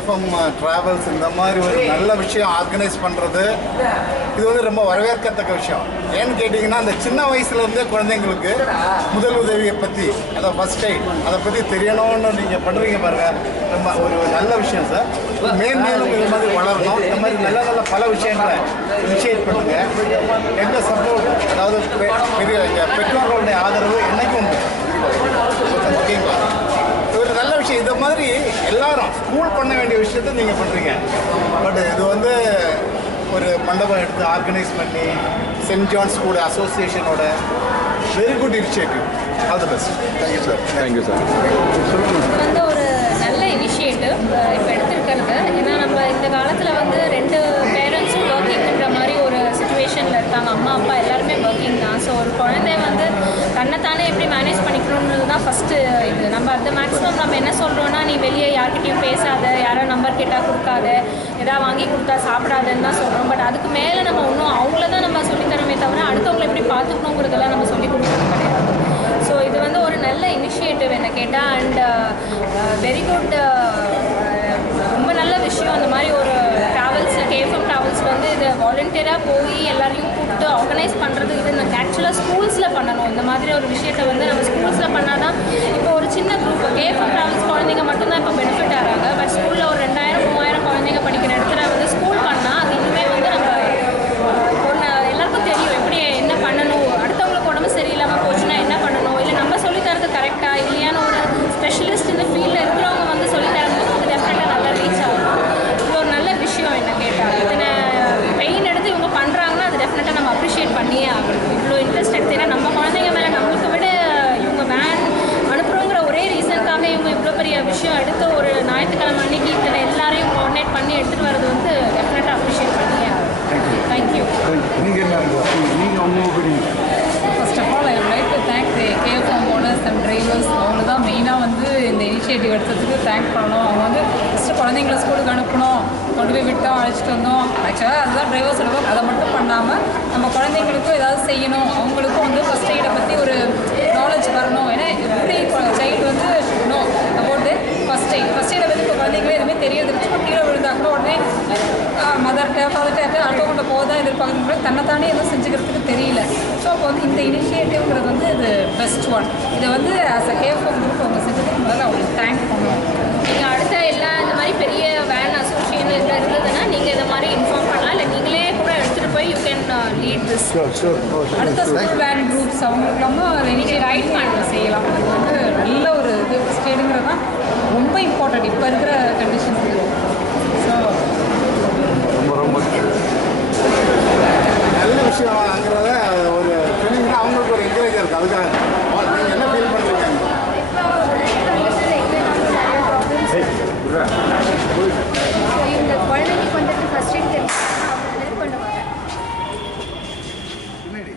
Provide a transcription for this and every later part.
KFM travels இந்த மாதிரி ஒரு நல்ல விஷயம் ஆர்கனைஸ் பண்ணுறது இது வந்து ரொம்ப வரவேற்கத்தக்க விஷயம். ஏன்னு கேட்டிங்கன்னா அந்த சின்ன வயசுலேருந்தே குழந்தைங்களுக்கு முதல் உதவியை பற்றி அதை ஃபஸ்ட் எய்ட் அதை பற்றி தெரியணும்னு நீங்கள் பண்ணுறீங்க பாருங்கள், ரொம்ப ஒரு நல்ல விஷயம் சார். மேலும் இது மாதிரி வளரணும். இந்த மாதிரி நல்ல நல்ல பல விஷயங்களை இனிஷியேட் பண்ணுங்கள். எங்கள் சப்போர்ட் அதாவது பெரிய எங்கள் பெற்றோர்களுடைய ஆதரவு என்றைக்கும் உண்டு. ஓகேங்களா? ஒரு நல்ல விஷயம். இது மாதிரி எல்லாரும் ஸ்கூல் பண்ண வேண்டிய விஷயத்தை நீங்கள் பண்ணுறீங்க. பட் இது வந்து ஒரு மண்டபம் எடுத்து ஆர்கனைஸ் பண்ணி சென்ட் ஜான் ஸ்கூல் அசோசியேஷனோட very good initiative. All the best. Thank you sir. Thank you sir. இது வந்து ஒரு நல்ல இனிஷியேட்டிவ் இப்போ எடுத்திருக்கிறது. ஏன்னா நம்ம இந்த காலத்தில் வந்து 2 பேரண்ட்ஸும் ஒர்க்கிங்ன்ற மாதிரி ஒரு சுச்சுவேஷனில் இருக்காங்க. அம்மா அப்பா எல்லாருமே ஒர்க்கிங் தான். ஸோ ஒரு குழந்தை வந்து தன்னைத்தானே எப்படி மேனேஜ் பண்ணிக்கணுன்றது தான் ஃபஸ்ட்டு இது. நம்ம அந்த மேக்ஸிமம் நம்ம என்ன சொல்கிறோன்னா, நீ வெளியே யார்கிட்டையும் பேசாத, யாரோ நம்பர் கேட்டால் கொடுக்காத, எதாவது வாங்கி கொடுத்தா சாப்பிடாதுன்னு தான் சொல்கிறோம். பட் அதுக்கு மேலே நம்ம இன்னும் அவங்கள தான் நம்ம சொல்லித்தரமே தவிர அடுத்தவங்களை எப்படி பார்த்துக்கணுங்கிறதெல்லாம் நம்ம சொல்லி கொடுக்குறது கிடையாது. ஸோ இது வந்து ஒரு நல்ல இனிஷியேட்டிவ் என்ன கேட்டால். அண்ட் வெரி குட், ரொம்ப நல்ல விஷயம். அந்த மாதிரி ஒரு ட்ராவல்ஸ் KFM ட்ராவல்ஸ் வந்து இது வாலண்டியராக போய் எல்லாரையும் கூப்பிட்டு ஆர்கனைஸ் பண்ணுறது. இது ஆக்சுவலாக ஸ்கூல்ஸில் பண்ணணும். இந்த மாதிரி ஒரு விஷயத்தை வந்து நம்ம ஸ்கூல்ஸில் பண்ணால் தான் இப்போ ஒரு சின்ன குரூப் KFM ட்ராவல்ஸ் குழந்தைங்க மட்டும்தான் இப்போ பெனிஃபிட் ஆகிறாங்க. பட் ஸ்கூலில் ஒரு 2000 3000 குழந்தைங்க படிக்கிற இடத்துல வந்து ஸ்கூல் பண்ணால் அது இன்னுமே வந்து நம்ம எல்லாருக்கும் தெரியும் எப்படி என்ன பண்ணணும். அடுத்தவங்களுக்கு உடம்பு சரியில்லாமல் போச்சுன்னா என்ன பண்ணணும், இல்லை நம்ம சொல்லித்தரது கரெக்டாக இல்லையான்னு ஒரு ஸ்பெஷலிஸ்ட் இந்த ஃபீல்டில் இருக்கிறவங்க வந்து சொல்லித்தரம்போது அது டெஃபினட்டாக நல்லா ரீச் ஆகும். இது ஒரு நல்ல விஷயம் என்ன கேட்டால். இத்தனை பெயின் எடுத்து இவங்க பண்ணுறாங்கன்னா அது டெஃபினட்டாக நம்ம அப்ரிஷியேட் பண்ணியே ஆகணும். இவ்வளோ இன்ட்ரெஸ்ட் எடுத்து ஏன்னா நம்ம குழந்தைங்க மேலே நம்மளுக்கு விட இவங்க வேன் அனுப்புகிறோங்கிற ஒரே ரீசனுக்காக இவங்க இவ்வளோ பெரிய விஷயம் எடுத்து ஒரு ஞாயிற்றுக்கிழமை அன்னைக்கு இத்தனை எல்லாரையும் கோஆர்டினேட் பண்ணி எடுத்துகிட்டு வர்றது வந்து டெஃபினட்டாக அப்ரிஷியேட் பண்ணியே ஆகும். Thank you. First of all, I would like to thank the KFM owners and drivers. அவங்க தான் மெயினாக வந்து இந்த இனிஷியேட்டிவ் எடுத்ததுக்கு தேங்க் பண்ணணும். அவங்க வந்து ஃபஸ்ட்டு குழந்தைங்கள ஸ்கூலுக்கு அனுப்பணும், கொண்டு போய் விட்டோம், அழைச்சிட்டு வந்தோம். ஆக்சுவலாக அதுதான் டிரைவர்ஸோட ஒர்க். அதை மட்டும் பண்ணாமல் நம்ம குழந்தைங்களுக்கும் ஏதாவது செய்யணும், அவங்களுக்கும் வந்து ஃபஸ்ட் எய்டை பற்றி ஒரு நாலேஜ் வரணும். ஏன்னா எப்படி சைல்டு வந்து நோ அபவுட் ஃபஸ்ட் எய்டை பற்றி இப்போ குழந்தைங்களே எதுவுமே தெரியாது. சும்மா கீழே விழுந்தா கூட உடனே மதர்கிட்ட ஃபாதர்கிட்ட அடுத்தவங்கள்ட்ட போக தான் எதிர்பார்க்கணும். தன்னைத்தானே எதுவும் செஞ்சுக்கிறதுக்கு தெரியல. ஸோ அப்போ வந்து இந்த இனிஷியேட்டிவ்ங்கிறது வந்து இது பெஸ்ட் ஒன். இதை வந்து ஆஸ் அ KFM குரூப் அவங்க செஞ்சதுக்கு முதல்ல அவங்களுக்கு தேங்க் பண்ணுவோம். நீங்கள் அடுத்த எல்லா இந்த மாதிரி பெரிய வேன் அசோசியேஷன் இருந்ததுன்னா நீங்கள் இந்த மாதிரி இன்ஃபார்ம் பண்ணலாம், இல்லை நீங்களே கூட எடுத்துகிட்டு போய் யூ கேன் லீட் திஸ். அடுத்த ஸ்கூல் வேன் குரூப்ஸ் அவங்களுக்கெல்லாம் நீங்கள் ரைட் பண்ண செய்யலாம். அது வந்து நல்ல ஒரு இது ஸ்டேடுங்கிறது தான் ரொம்ப இம்பார்ட்டன்ட் இப்போ இருக்கிற கண்டிஷன்ஸுக்கு. ஸோ நல்ல விஷயங்கிறத ஒரு சொன்னீங்கன்னா அவங்களுக்கு ஒரு என்கரேஜ் இருக்குது. அதுக்காக நீங்கள் என்ன ஃபீல் பண்ணுறீங்க? இந்த குழந்தைங்களுக்கு வந்துட்டு ஃபர்ஸ்ட் எய்ட் தெரியும், அவங்க ஹெல்ப் பண்ணுவாங்க. பின்னாடி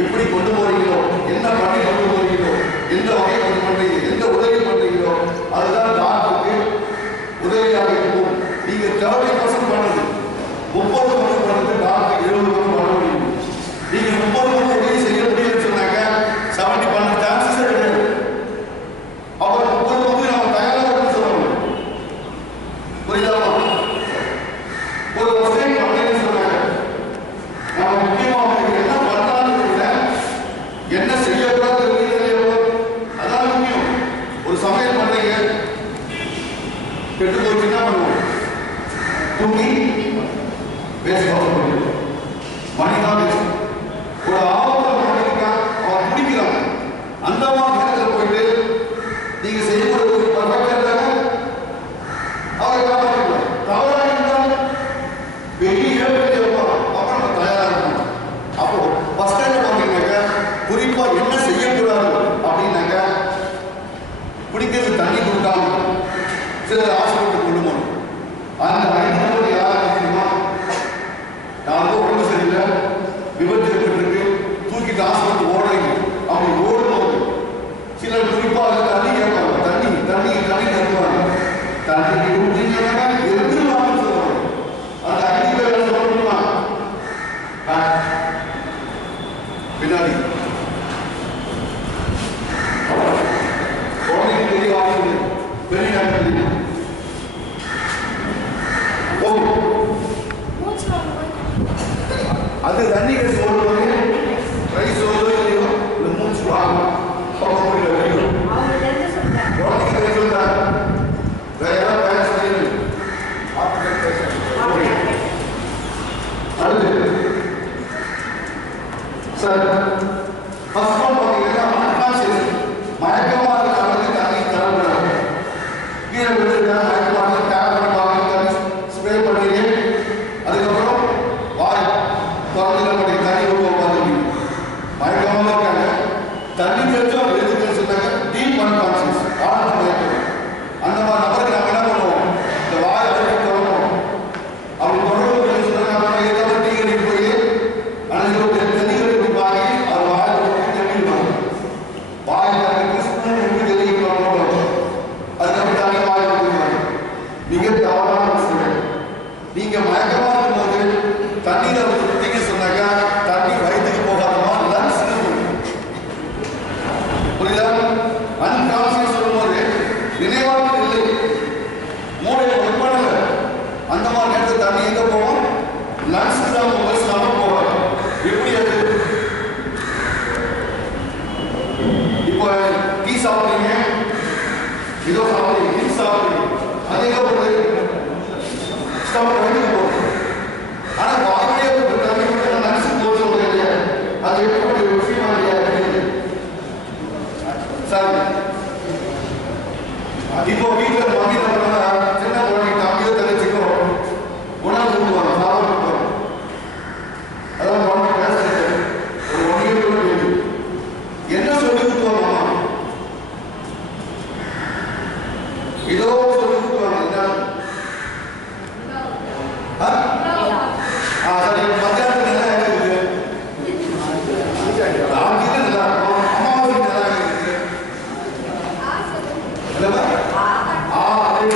எப்படி கொண்டு போறீங்களோ நீங்க பண்றீங்க, எந்த உதவி பண்றீங்களோ அதுதான் டாக்டருக்கு உதவியாக இருக்கும். நீங்க 30% பண்ணது 30% பண்ணது டாக்டர் 70% பண்ண முடியும். நீங்க 30% உதவி செய்ய முடியும்னு சொன்னாங்க 70 பண்ண சான்சஸ் கிடையாது. அப்புறம் 30% நம்ம தயாராக இருக்கு சொல்லணும். புரியுதா? ஒரு வருஷம் பண்ணேன்னு சொன்னாங்க. நம்ம முக்கியமா அவங்களுக்கு என்ன பண்ணாலும் இல்லை, என்ன செய்யக்கூடாது அதான் முக்கியம். ஒரு சமையல் பண்றீங்க, கெட்டு போச்சு என்ன பண்ணுவோம்? தூங்கி வேஸ்ட் பண்ணுவோம். மணிதான் வேஸ்ட். ஒரு ஆபத்தில் பண்ணிருக்கா அவன் பிடிக்கிறாங்க. அந்த மாதிரி நேரத்தில் போயிட்டு நீங்க செய்யக்கூடிய ஒரு பர்ஃபெக்டாக அவரை காப்பாற்றலாம். தவறாக இருந்தால் பெரிய அப்புறம் நம்ம தயாராக இருக்கணும். அப்போ ஃபர்ஸ்ட் டைம் பார்த்தீங்கன்னாக்கா குறிப்பா என்ன செய்யக்கூடாது அப்படின்னாக்க குடிக்கிறது தண்ணி கொடுக்காம சிலர் ஆசைப்பட்டு கொண்டு போகணும். அந்த 5 நபர் யாரும் தெரியுமா? யாருக்கும் உடம்பு சரியில்லை, விபத்து ஏற்பட்டிருக்கு, தூக்கிட்டு ஆசைப்பட்டு ஓடுறீங்க. அப்படி ஓடும்போது சிலர் குறிப்பாக தண்ணி கேட்பாங்க. தண்ணி தண்ணி தண்ணி கேட்பாங்க. தண்ணி கொடுத்தீங்கன்னா எதிர்வாங்க சொல்லுவாங்க. அந்த 5 பேர் சொல்லணுமா? பின்னாடி குழந்தைக்கு பெரிய ஆசை, பெரிய ஆசை அது தண்ணி கட்டி ஓடுவாங்க. ரைஸ் ஓடுவோ இல்லையோ இந்த மூச்சு வாங்க குழந்தைக்கு சொல்றாங்க. வேற யாராவது பேச செய்யணும். அடுத்து சார் ஃபர்ஸ்ட் ஒன் பார்த்தீங்கன்னா அன்கான்ஷியஸ் மயக்கமாக இருக்கிறவங்க தண்ணி தரக்கூடாது. கீழே விழுந்துருக்காங்க, மயக்கமாக டேப் பண்ணி வாங்கி தண்ணி ஸ்ப்ரே பண்ணுறீங்க. அதுக்கப்புறம் வாய் குழந்தைங்க பண்ணி தண்ணி ரொம்ப பார்த்துருக்கீங்க, மயக்கமாக இருக்காங்க. தண்ணி தெரிஞ்சோம் எழுதுக்குன்னு சொன்னாங்க. டீப் அன்கான்ஷியஸ் ஆழ்ந்த மயக்கம். அந்த மாதிரி நபருக்கு நம்ம என்ன பண்ணுவோம்? இந்த வாய் அழைப்பு தொடரும். அப்படி தொடர்பு சொன்னாங்க. ஏதாவது டீ கடைக்கு போய் அனைத்து தண்ணி கடைக்கு வாங்கி அவர் வாயில் தண்ணிடுவாங்க. வாயில் தண்ணி ஸ்பூன் எப்படி தெளிவாங்க. அதுக்கப்புறம் தண்ணி வாயில் ஊற்றிடுவாங்க. மிக தவறான விஷயம். நீங்க மயக்கமா இருக்கும்போது தண்ணீரை ஊற்றிங்க சொன்னாக்கா தண்ணி வயிற்றுக்கு போகாதமா லங்ஸ் புரியுதா? அன்கான்சியஸ் சொல்லும்போது நினைவாக இல்லை, மூளை ஒர்க் பண்ணல. அந்த மாதிரி நேரத்தில் தண்ணி எங்க போகும்? லங்ஸ் தான் போகும், ஸ்டமக் போகாது. எப்படி அது? இப்போ டீ சாப்பிடுறீங்க, இதோ சாப்பிடுறீங்க, டீ சாப்பிடுறீங்க, அது எங்க போகுது? ஸ்டமக் வயிற்றுக்கு போகுது. ஆனா வாயிலே தண்ணி மட்டும் லங்ஸ் போக சொல்றீங்க. அது எப்படி ஒரு விஷயமா இல்லையா? சார் இப்போ வீட்டில் மம்மி நம்ம சின்ன குழந்தை தம்பியோ தங்கச்சிக்கும் உணவு கொடுப்பாங்க, சாப்பாடு கொடுப்பாங்க. அதான் குழந்தை பேசுறது ஒரு 1 year கூட என்ன சொல்லி கொடுப்பாங்க? ஏதோ சொல்லி கொடுப்பாங்க. சரி, மத்தியானத்துக்கு நல்லா இருக்குது, ராத்திரி நல்லா இருக்கும், அமாவாசைக்கு நல்லா இருக்குது. அதே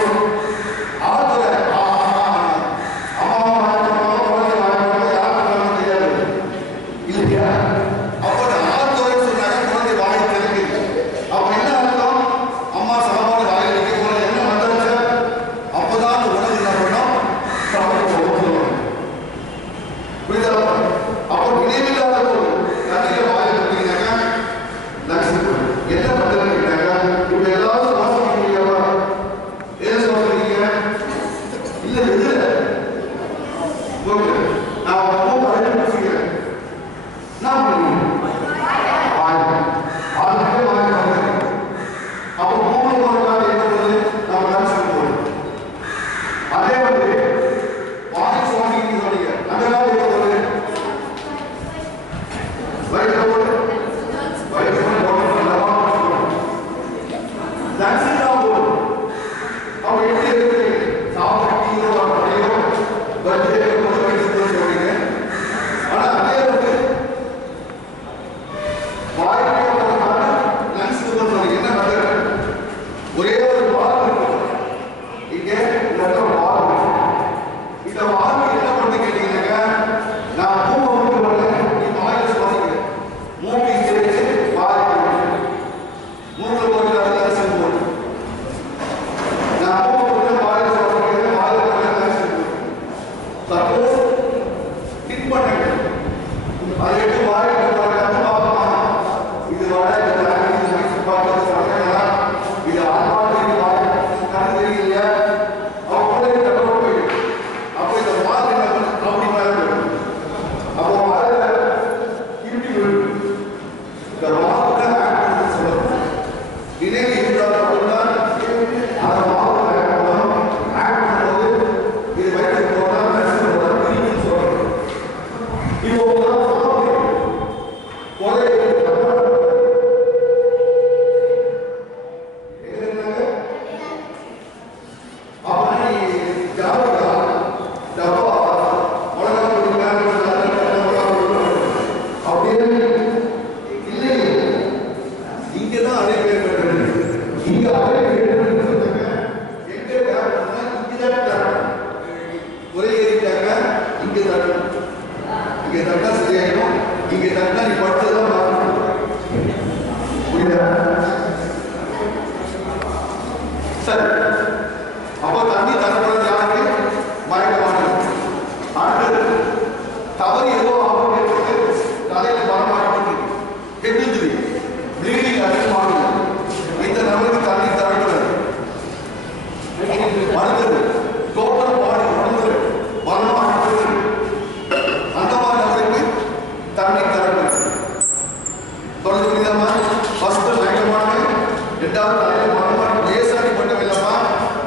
ரெண்டாவது தலையில் வரமாட்டு லேசாடி மட்டும் இல்லைம்மா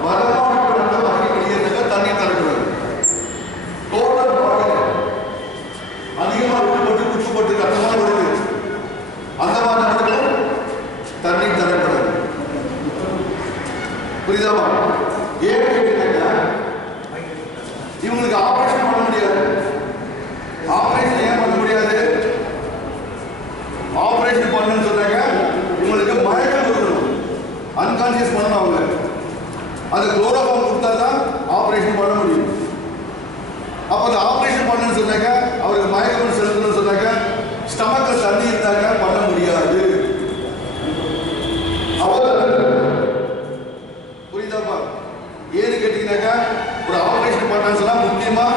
வரமாட்டு மட்டும் வகை வெளியேறதுக்கு தண்ணீர் தரக்கூடாது. டோட்டல் பாடியில் அதிகமாக விட்டுப்பட்டு குச்சுப்பட்டு கட்டமாக வருது, அந்த மாதிரி மட்டும் தண்ணீர் தரக்கூடாது. புரியுதாமா? ஏன் கேட்டீங்கன்னா இவங்களுக்கு ஆபரேஷன் பண்ண முடியாது. ஆபரேஷன் ஏன் பண்ண முடியாது? ஆபரேஷன் பண்ணணும்னு சொன்னாங்க இவங்களுக்கு மயக்கம் கொடுக்கணும், அன்கான்சியஸ் பண்ணணும். அவங்க அது குளோரோஃபார்ம் கொடுத்தா தான் ஆபரேஷன் பண்ண முடியும். அப்போ அந்த ஆபரேஷன் பண்ணணும்னு சொன்னாங்க அவருக்கு மயக்கம் செலுத்தணும்னு சொன்னாங்க ஸ்டமக்கில் தண்ணி இருந்தாங்க பண்ண முடியாது. புரியுதாப்பா? ஏன்னு கேட்டீங்கன்னாக்கா ஒரு ஆபரேஷன் பண்ணான்னு சொன்னா முக்கியமா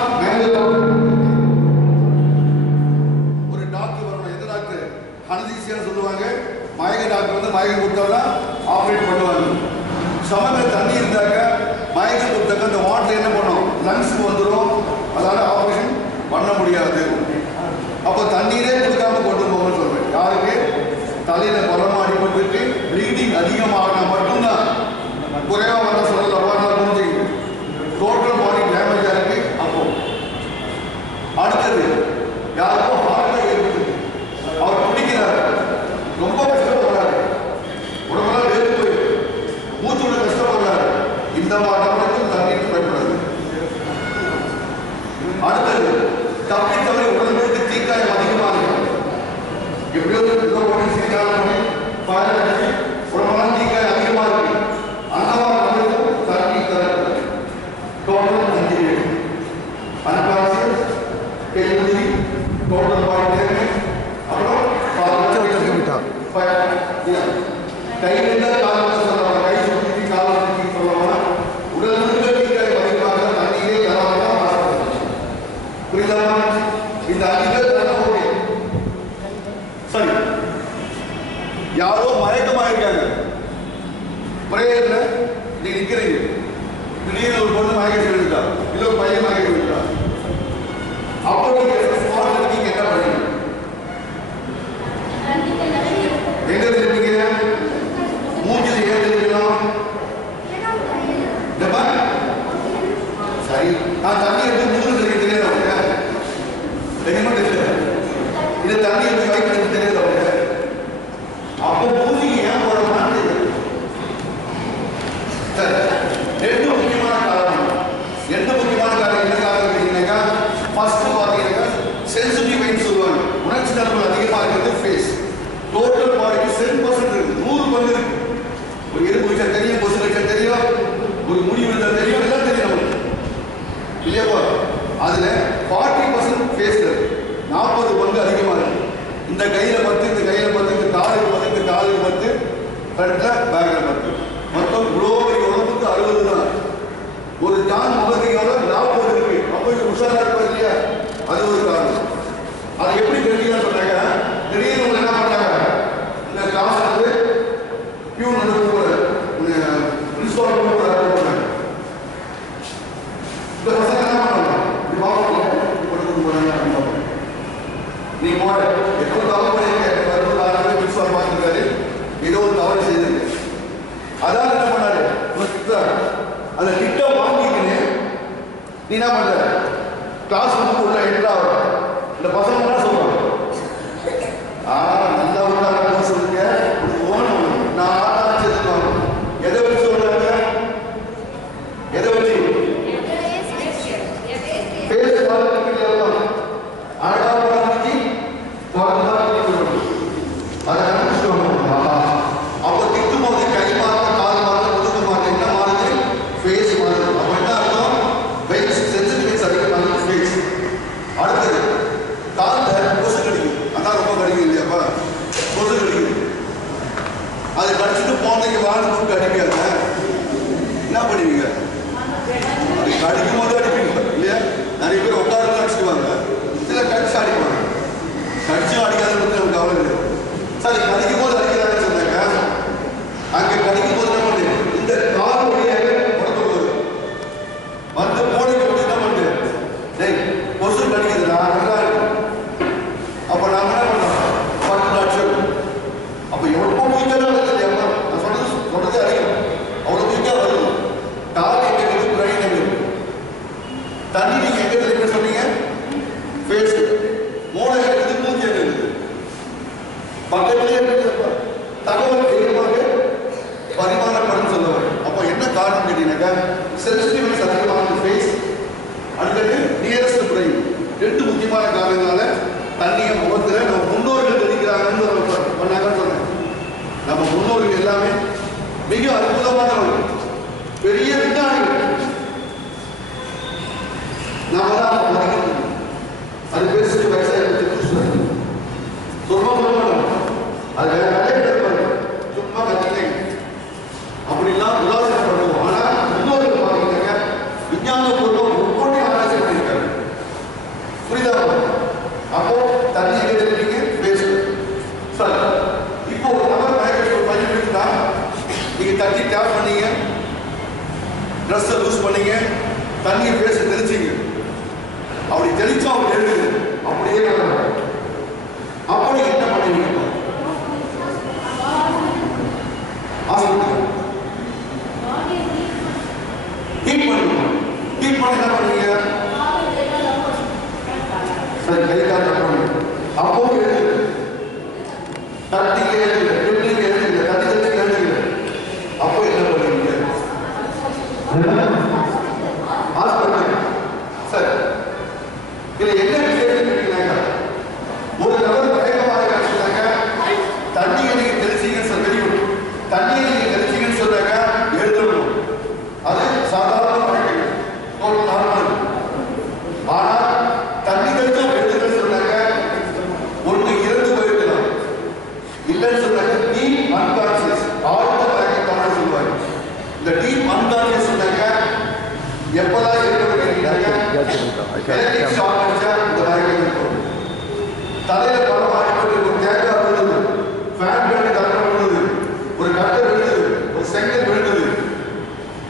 ஒரு டாக்டர் வரணும். எந்த டாக்டர்? அனதீசியான்னு சொல்லுவாங்க. மயக்க டாக்டர் வந்து மயக்கம் கொடுத்தாதான் ஆப்ரேட் பண்ணுவாங்க. ஸ்டமக்கில் தண்ணி இருந்தாக்க மயக்கம் கொடுத்தாக்க அந்த வாட்டர் என்ன பண்ணும்? லங்ஸுக்கு வந்துடும். அதனால ஆப்ரேஷன் பண்ண முடியாது. அப்போ தண்ணீரே கொடுக்காம கொண்டு போகணும்னு சொல்றேன். யாருக்கு? தலையில பலமா அடிபட்டு ப்ளீடிங் அதிகமாகினா மட்டும்தான், குறைவா வர சொல்லல புரிஞ்சுங்க. டோட்டல் பாடி டேமேஜ் ஆயிருக்கு. அப்போ அடுத்தது யாருக்கும் ஹார்ட் ஏற்பட்டு அவர் குடிக்கிறார், ரொம்ப கஷ்டப்படுறாரு, உடம்பெல்லாம் வேறு போய் மூச்சு விட கஷ்டப்படுறாரு. இந்த மாதிரி தண்ணீர் பயன்படாது. அடுத்தது தப்பி தவறி உடம்புக்கு தீக்காயம் அதிகமாக இருக்கும். எப்படியோ உடம்பெல்லாம் தீக்காயம் அதிகமாக இருக்கு. அந்த மாதிரி தண்ணீர் தரக்கூடாது. Total unconscious delivery total body damage. அப்புறம் கையில் இருந்தால் காலம் சொல்லலாம், கை சுற்றி காலம் சுற்றி சொல்லலாம். உடல் முழுக்க தீக்காயம் அதிகமாக தண்ணீரே தரமாக. புரியுதாமா? இந்த அதிகம் தரக்கூடிய சரி. யாரோ மயக்கமாக இருக்காங்க, பிரேயர்ல நீங்க நிக்கிறீங்க, திடீர்னு ஒரு பொண்ணு மயக்கம் சொல்லிட்டா, இல்ல ஒரு பையன் மயக்கம் சொல்லிட்டா, அப்போ நீங்க ஸ்பாட்ல நீங்க என்ன பண்ணுவீங்க? எங்க தெரிவிக்கிறீங்க? மூஞ்சில ஏன் தெரிவிக்கலாம்? சரி, நான் தண்ணி எடுத்து மூஞ்சில தெரிவிக்க தெரியாது. தெரியுமா தெரியல? இது தண்ணி எடுத்து வைக்கிறது தெரியாது. அப்போ மூஞ்சிக்கு ஏன் போறோம்னா சரி. ரெண்டு முக்கியமான காரணம். என்ன காரணம் கேட்டீங்கன்னாக்கா ஃபர்ஸ்ட் பார்த்தீங்கன்னா சென்சிட்டிவ் வெயின் சொல்லுவாங்க. உணர்ச்சி தன்மை அதிகமாக இருக்கிறது ஃபேஸ். டோட்டல் பாடிக்கு 10% இருக்கு, 100 இருக்கு. ஒரு எறும்பு வச்சா தெரியும், கொசு வச்சா தெரியும், ஒரு முடி விழுந்தா தெரியும், எல்லாம் தெரியும் நமக்கு இல்லையா? அதுல 40% ஃபேஸ்ல இருக்கு, 40 அதிகமாக இருக்கு. இந்த கையில 10, இந்த கையில 10, இந்த காலுக்கு 10, இந்த காலுக்கு 10, ஃப்ரண்ட்ல பேக்ல 10. மொத்தம் குளோபரி உடம்புக்கு 60 தான். ஒரு ஜான் முகத்துக்கு எவ்வளவு 40 இருக்கு. அப்போ இது உஷாரா இருப்பாரு இல்லையா? அது ஒரு காரணம். அதை எப்படி தெரிஞ்சுக்க சொன்னாங்க? திடீர்னு என்ன பண்ணாங்க? இந்த கிளாஸ் வந்து பியூன் வந்து கூப்பிடுறாரு, பிரின்சிபால் கூப்பிடுறாரு. இந்த பசங்க என்ன பண்ணுவாங்க? இப்படி பார்க்கணும், இப்படி கொண்டு போறாங்க அப்படின்னு பார்ப்பாங்க. நீ போட எப்போ தவறு பண்ணிருக்க வரும்போது பிரின்சிபால் பார்த்துருக்காரு, ஏதோ ஒரு தவறு செய்திருக்கு. அதான் என்ன பண்ணாரு? அந்த திட்டம் வாங்கிக்கின்னு நீ என்ன பண்ற? கிளாஸ் வந்து உள்ள என்ட்ரா ஆகும். இந்த பசங்க என்ன சொல்லுவாங்க? நல்லா உட்கார சொல்லுங்க, போகணும். நான் ஆரம்பிச்சதுக்கு எதை வச்சு சொல்றாங்க? எதை வச்சு? பேச அழகா பராமரிச்சு அதை அப்போ திட்டும் போது கை மாறுது, கால் மாறுது, முதுகு மாறுது, என்ன மாறுது? ஃபேஸ் மாறுது. அப்போ என்ன அர்த்தம்? வெயிட் சென்சிட்டிவிட்டி அதிகமாக ஃபேஸ். அடுத்தது காலில் கொசு கடிக்கும். அதான் ரொம்ப கடிக்கும் இல்லையாப்பா? கொசு கடிக்கும். அதை கடிச்சிட்டு போனதுக்கு வாழ்ந்து கூப்பிட்டு அடிக்காத என்ன பண்ணுவீங்க? அது கடிக்கும் போது அடிப்பீங்க இல்லையா? நிறைய பேர் உட்காந்து அடிச்சுடுவாங்க, சில கடிச்சு அடிப்பாங்க. கடிச்சும் அடிக்காத நமக்கு கவலை இல்லை. சரி, கடிக்கும் போது அடிக்கிறாங்கன்னு சொன்னாங்க. அங்கே கடிக்கும் போது என்ன பண்ணு? இந்த கால் வழியாக உடம்பு போகுது வந்து போனதுக்கு வந்து என்ன பண்ணு? டேய் கொசு கடிக்குதுடா, நல்லா இருக்கு. அப்போ நாங்கள் என்ன பண்ணோம்? 10 லட்சம். அப்போ எவ்வளோ போயிட்டாலும் இல்லையா? நான் சொன்னது கேட்டீங்கன்னாக்கா சென்சிட்டிவ்னஸ் அதிகமான ஃபேஸ், அடுத்தது நியரஸ்ட் பிரெயின். ரெண்டு முக்கியமான காரணங்களால தண்ணியை முகத்தில் நம்ம முன்னோர்கள் தெளிக்கிறாங்கன்னு பண்ணாங்கன்னு சொன்னேன். நம்ம முன்னோர்கள் எல்லாமே மிக அற்புதமானவர்கள், பெரிய விஞ்ஞானிகள். நாம தான் மதிக்கணும். அது பேசிட்டு வயசாக சொல்ல மாட்டோம். அது வேற வேலையை இருப்பாரு, சும்மா கத்திட்டேங்க அப்படிலாம் உதாசனம் பண்ணுவோம். ஆனால் முன்னோர்கள் பார்த்தீங்கன்னா விஞ்ஞானபூர்வம் ஒவ்வொன்றையும் ஆராய்ச்சி பண்ணியிருக்காரு. புரியுதா? அப்போ தண்ணி எங்க பேசு சார். இப்போ ஒரு நபர் பையன் இருக்குதா, நீங்க தண்ணி டேப் பண்ணீங்க, ட்ரெஸ்ஸை லூஸ் பண்ணீங்க, தண்ணியை பேச தெளிச்சிங்க. அப்படி தெளிச்சா அவங்க எழுதுது அப்படியே. அப்போ நீங்க என்ன பண்ணுவீங்க? ஹீட் பண்ணுவீங்க. ஹீட் பண்ணி என்ன பண்ணுவீங்க? சரி, கை கால் பண்ணுவீங்க. அப்போ எழுதுது, தண்ணிக்கு எழுதுல, துணிக்கு எழுதுல, தண்ணி தண்ணிக்கு எழுதுல. அப்போ என்ன பண்ணுவீங்க? ஹாஸ்பிட்டல். சரி, இதுல என்ன விஷயம் கேட்டீங்கன்னாக்கா, ஒரு நபர் மயக்கமாக கிடைச்சாங்க, தண்ணியை நீங்க தெளிச்சீங்கன்னு சொல்லி தண்ணியை நீங்க தெளிச்சீங்கன்னு சொல்றாங்க எழுதணும். அது சாதாரண மழை, ஒரு நார்மல். ஆனால் தண்ணி தெளிச்சா எழுதுன்னு சொன்னாங்க, ஒன்று இறந்து போயிருக்கலாம், இல்லைன்னு சொன்னாங்க டீப் அன்கான்சியஸ், ஆழ்ந்த மயக்கமான சொல்லுவாங்க. இந்த டீப் அன்கான்சியஸ் சொன்னாங்க எப்பதான் இருக்கிறது கேட்டீங்கன்னாக்க எலக்ட்ரிக் ஷாக் அடிச்சா இந்த மயக்கம் இருக்கும். தலையில பல மாறிப்பட்டு ஒரு தேங்காய் விழுது, ஃபேன் பண்ணி தலை விழுது, ஒரு கட்டை விழுது, ஒரு செங்கல் விழுது,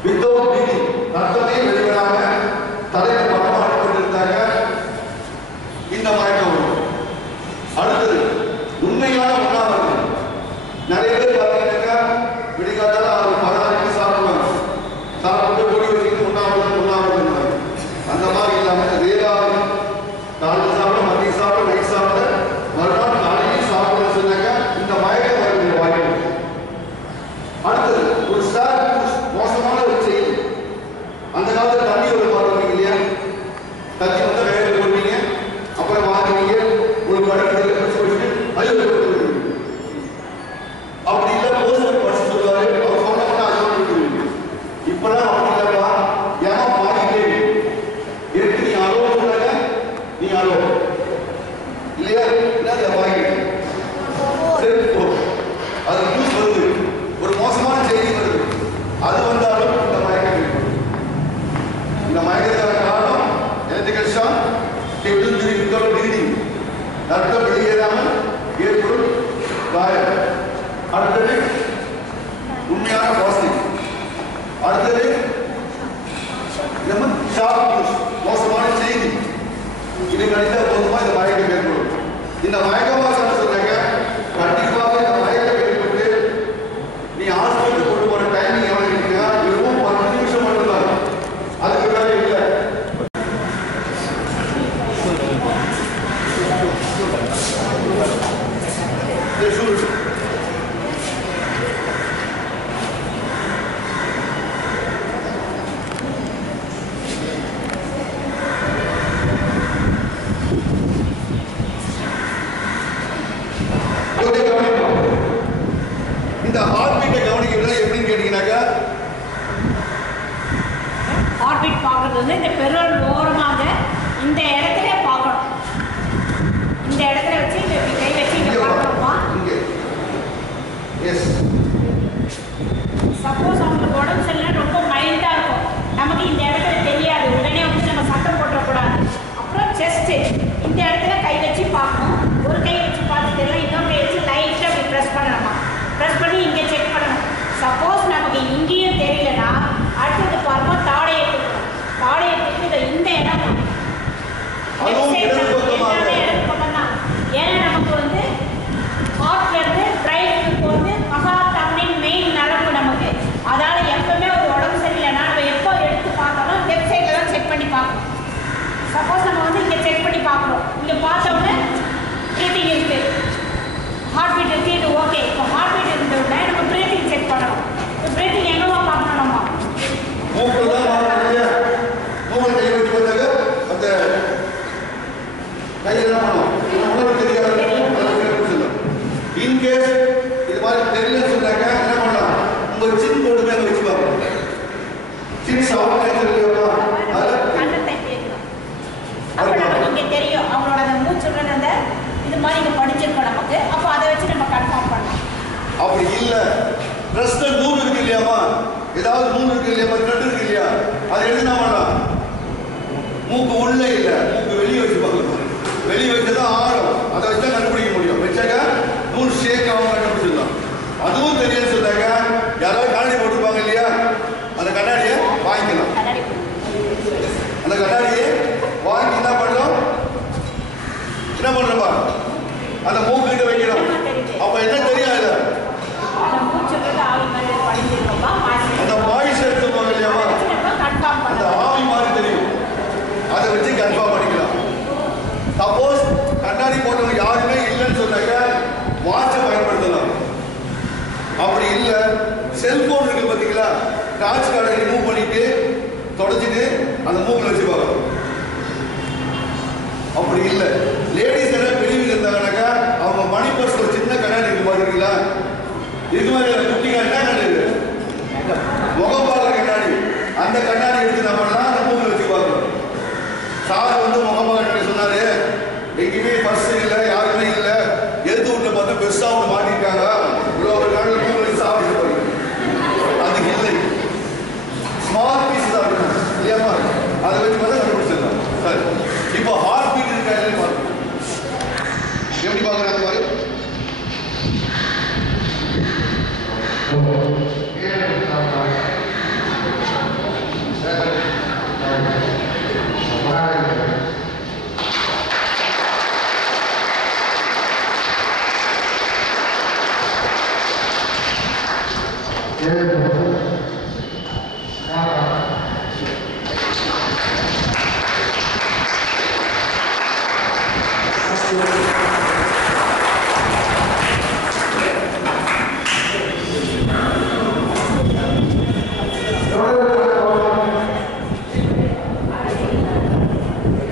வித்தவுட் ப்ளீடிங், ரத்தமே வெளிவிடாம தலையில பல மாறிப்பட்டு இருந்தாங்க, இந்த மயக்கம் வரும். அடுத்தது உண்மையான உண்ணாவிரதம். நிறைய பேர் பார்த்தீங்கன்னாக்கா விடிகாத்தால அவங்க 16 சாப்பிடுவாங்க, சாப்பிட்டு பொடி வச்சுக்கிட்டு உண்ணாவிரதம் அந்த மாதிரி இல்லாம வேதாவி காலையில் சாப்பிட, மதியம் சாப்பிட, நைட் சாப்பிட, மறுநாள் காலையில் சாப்பிட சொன்னாங்க இந்த மயக்கம் வரக்கூடிய வாய்ப்பு. அடுத்தது ஒரு மோசமான ஒரு செய்தி. அந்த காலத்தில் தண்ணி ஒரு பார்த்துருக்கீங்க இல்லையா? தண்ணி வந்து வேலையில் போடுவீங்க, அப்புறம் வாங்குவீங்க, ஒரு படிக்கிறதுல படிச்சு வச்சுட்டு ஐயோ அப்படி இல்லை போஸ்ட் படிச்சு சொல்லுவாரு, அவர் சொன்ன ஐயோ கொடுத்துருவீங்க. இப்பெல்லாம் அப்படி இல்லைப்பா, ஏமா பாடிட்டே இருக்கு, நீ ஆளோ சொன்னாங்க, நீ ஆளோ இல்லையா? என்ன வாங்கி சரி போ, அது நியூஸ் வருது, ஒரு மோசமான செய்தி வருது, அது வந்தாலும் இந்த மயக்கம் இருக்கும். இந்த மயக்கத்துக்கான காரணம் எலக்ட்ரிக்கல் ஷாக், ப்ளீடிங், ரத்தம் வெளியேறாமல் ஏற்படும் காயம். அடுத்தது உண்மையான பாசிட்டிவ். அடுத்தது நம்ம ஷாக் நியூஸ், மோசமான செய்தி. இது கணித்தா போதுமா இந்த மயக்கம் ஏற்படும். இந்த மயக்கமாக சொன்னாங்க கண்டிப்பாக இந்த மயக்கம் ஏற்பட்டு நீ ஹாஸ்பிட்டல் கொண்டு போற டைமிங் எவ்வளவு இருக்கீங்க? வெறும் 10 நிமிஷம் மட்டும்தான், அதுக்கு மேலே இல்லை. ஏதாவது நூல் இருக்கு இல்லையா, த்ரெட் இருக்கு இல்லையா, அதை எடுத்து என்ன பண்ணலாம்? மூக்கு உள்ள இல்லை, மூக்கு வெளியே வச்சு பார்க்கணும். வெளியே வச்சுதான் ஆடும், அதை வச்சா கண்டுபிடிக்க முடியும். வச்சாக்க நூல் ஷேக் ஆகும், கண்டுபிடிச்சிடலாம். அதுவும் தெரியாது சொன்னாங்க. யாராவது கண்ணாடி போட்டுருப்பாங்க இல்லையா, அந்த கண்ணாடியை வாங்கிக்கலாம். அந்த கண்ணாடியை வாங்கி என்ன பண்றோம்? என்ன பண்றோமா? அந்த மூக்கு கிட்ட வைக்கணும். அப்ப என்ன தெரியாது? அந்த வாய்ஸ் எடுத்துப்பாங்க இல்லையாமா, அந்த ஆவி மாதிரி தெரியும். அதை வச்சு கன்ஃபார்ம் பண்ணிக்கலாம். சப்போஸ் கண்ணாடி போட்டவங்க யாருமே இல்லைன்னு சொன்னாங்க, வாட்சை பயன்படுத்தலாம். அப்படி இல்லை, செல்போன் இருக்கு பார்த்தீங்களா, டார்ச் கார்டை ரிமூவ் பண்ணிட்டு தொடச்சிட்டு அந்த மூக்கில் வச்சு பார்க்கணும். அப்படி இல்லை, லேடிஸ் எல்லாம் பெரியவங்க இருந்தாங்கன்னாக்கா அவங்க மணி பர்ஸ் ஒரு சின்ன கண்ணாடி இருக்கு பார்த்துருக்கீங்களா, இது மாதிரி குட்டிங்க என்ன கண்ணாடி, முகப்பால கண்ணாடி, அந்த கண்ணாடி எடுத்து நம்ம அந்த மூக்கில் வச்சு பார்க்கணும். சார் வந்து முகப்பால கண்ணாடி சொன்னாரு, எங்கேயுமே பர்ஸ் இல்லை, யாருமே இல்லை, எடுத்து விட்டு பார்த்து பெருசா ஒன்று மாட்டிருக்காங்க, இவ்வளோ ஒரு நாள் மூக்கில் வச்சு சாப்பிட்டு பாருங்க. அதுக்கு இல்லை, ஸ்மால் பீஸ் சாப்பிடணும் இல்லையாமா, அதை வச்சு பார்த்தா கண்டுபிடிச்சிடலாம். சரி, இப்போ ஹார்ட் பீட் இருக்கா இல்லைன்னு பார்க்கணும். எப்படி பார்க்குறாங்க பாரு.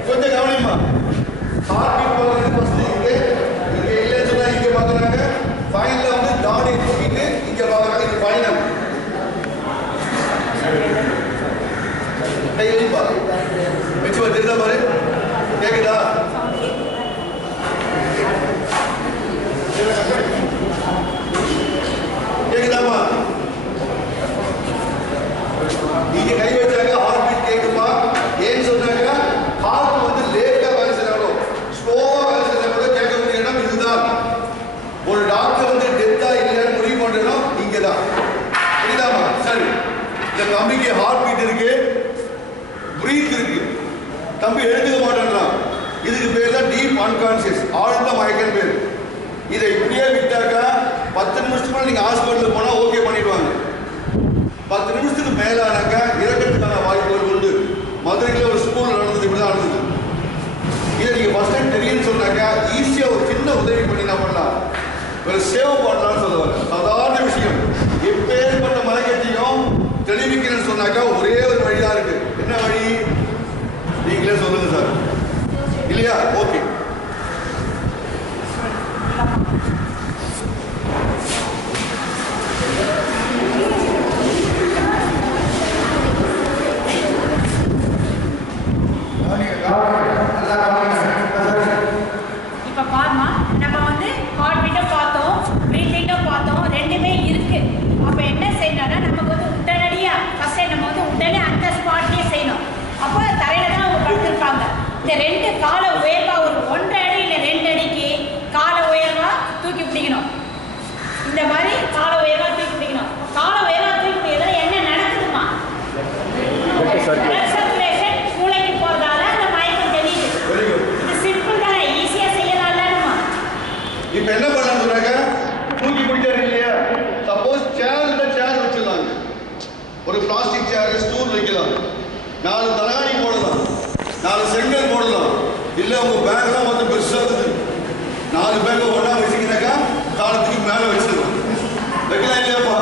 கொஞ்சம் கவனிமா, ஹார்ட் பீட் பார்க்கறது ஃபர்ஸ்ட் இங்கே இல்லைன்னு சொன்னா இங்கே பார்க்குறாங்க, ஃபைனலில் வந்து தாடி தூக்கிட்டு இங்கே பார்க்குறாங்க. இது ஃபைனல் கை வச்சு பாரு, வச்சு தெரியுதா பாரு, கேட்குதா? கேட்குதாமா? நீங்க கை வச்சாங்க ஹார்ட் பீட் கேட்குமா? ஏன்னு சொன்னாங்க, ஹார்ட் வந்து லேட்டா வேலை செய்யணும், ஸ்லோவா வேலை செய்யணும், கேட்கக்கூடிய இடம் இதுதான். ஒரு டாக்டர் வந்து டெத்தா இல்லைன்னு முடிவு பண்ற இடம் இங்கதான். புரியுதாமா? சரி, இந்த தம்பிக்கு ஹார்ட் பீட் இருக்கு, பிரீத் இருக்கு, தம்பி எழுதுக்க மாட்டேன்றான். இதுக்கு பேர் தான் டீப் அன்கான்சியஸ், ஆழ்ந்த மயக்கம் பேர். இதை இப்படியே விட்டாக்கா 10 நிமிஷத்துக்குள்ள நீங்க ஹாஸ்பிட்டலுக்கு போனா ஓகே பண்ணிடுவாங்க. 10 நிமிஷத்துக்கு மேலானாக்கா இறக்கிறதுக்கான வாய்ப்புகள் உண்டு. மதுரையில் ஒரு ஸ்கூல் நடந்தது, இப்படிதான் நடந்தது. இதை நீங்க ஃபர்ஸ்ட் டைம் தெரியும்னு சொன்னாக்கா ஈஸியா ஒரு சின்ன உதவி பண்ணி என்ன பண்ணலாம், ஒரு சேவ் பண்ணலாம்னு சொல்லுவாங்க. சாதாரண விஷயம். எப்பேற்பட்ட மலைக்கட்டியும் தெளிவிக்கிறேன்னு சொன்னாக்கா ஒரே ஒரு வழிதான் இருக்கு. என்ன வழி? நீங்களே சொல்லுங்க சார். இல்லையா? ஓகே. இப்போ பாருமா, நம்ம வந்து ஹார்ட் பீட்டும் பார்த்தோம், ப்ரீத்திங்கும் பார்த்தோம், ரெண்டுமே இருக்கு. அப்போ என்ன செய்யணும்னா நமக்கு வந்து உடனடியாக ஃபஸ்ட்டு நம்ம வந்து உடனே அந்த ஸ்பாட்லேயே செய்யணும். அப்போ தரையில தான் அவங்க படுத்திருப்பாங்க. இந்த 2 காலை உயர்வா ஒரு 1.5 அடி இல்லை 2 அடிக்கு காலை உயர்வா தூக்கி பிடிக்கணும். இந்த மாதிரி காலை உயர்வா தூக்கி பிடிக்கணும். காலை உயர்வா தூக்கி பிடிக்கிறதுல என்ன நடக்குதுமா? சர்க்குலேஷன் மூளைக்கு போறதால அந்த மயக்கம் தெரியுது. இது சிம்பிள் தானே, ஈஸியா செய்யலாம்லமா. இப்போ என்ன பண்ணலாம் சொன்னாங்க, தூக்கி பிடிச்சாரு இல்லையா, சப்போஸ் சேர் வச்சிடலாங்க. ஒரு பிளாஸ்டிக் சேர், ஸ்டூல் வைக்கலாம், 4 தலகாணி போடலாம், 4 செங்கல் போடலாம். இல்லை உங்க பேக்லாம் வந்து பெருசாக இருக்குது, 4 பேக்கை ஒன்றா வச்சிங்கனாக்கா காலத்துக்கு மேலே வச்சிடலாம். வைக்கலாம் இல்லையாப்பா?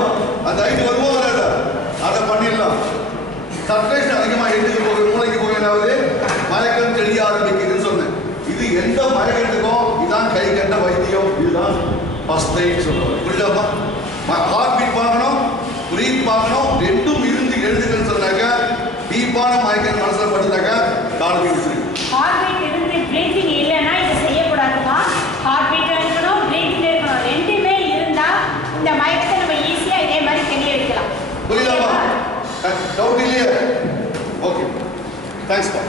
அந்த ஹைட் வருமோ வராதா? அதை பண்ணிடலாம். சர்க்குலேஷன் அதிகமாக எடுத்துக்கு போகிற மூளைக்கு போகிறாவது மயக்கம் தெரிய ஆரம்பிக்குதுன்னு சொன்னேன். இது எந்த மயக்கத்துக்கும் இதுதான் கை கண்ட வைத்தியம், இதுதான் ஃபர்ஸ்ட் எய்ட் சொல்லுவாங்க. புரியுதாப்பா? ஹார்ட் பீட் பார்க்கணும், பிரீத் பார்க்கணும், ரெண்டும் இருந்து எழுதுகள்னு சொன்னாக்க டீப்பான மயக்கம் மனசில் படுத்தாக்கா காலத்துக்கு வச்சிருக்கு. ஹார்ட் பீட் இருந்து பிரீத்திங் இல்லைன்னா இதை செய்யக்கூடாதுமா. ஹார்ட் பீட் இருக்கணும், பிரீத்திங் இருக்கணும், ரெண்டுமே இருந்தால் இந்த மயக்கத்தை நம்ம ஈஸியாக இதே மாதிரி தெரிய வைக்கலாம். புரியுதாப்பா? தேங்க்ஸ் பா.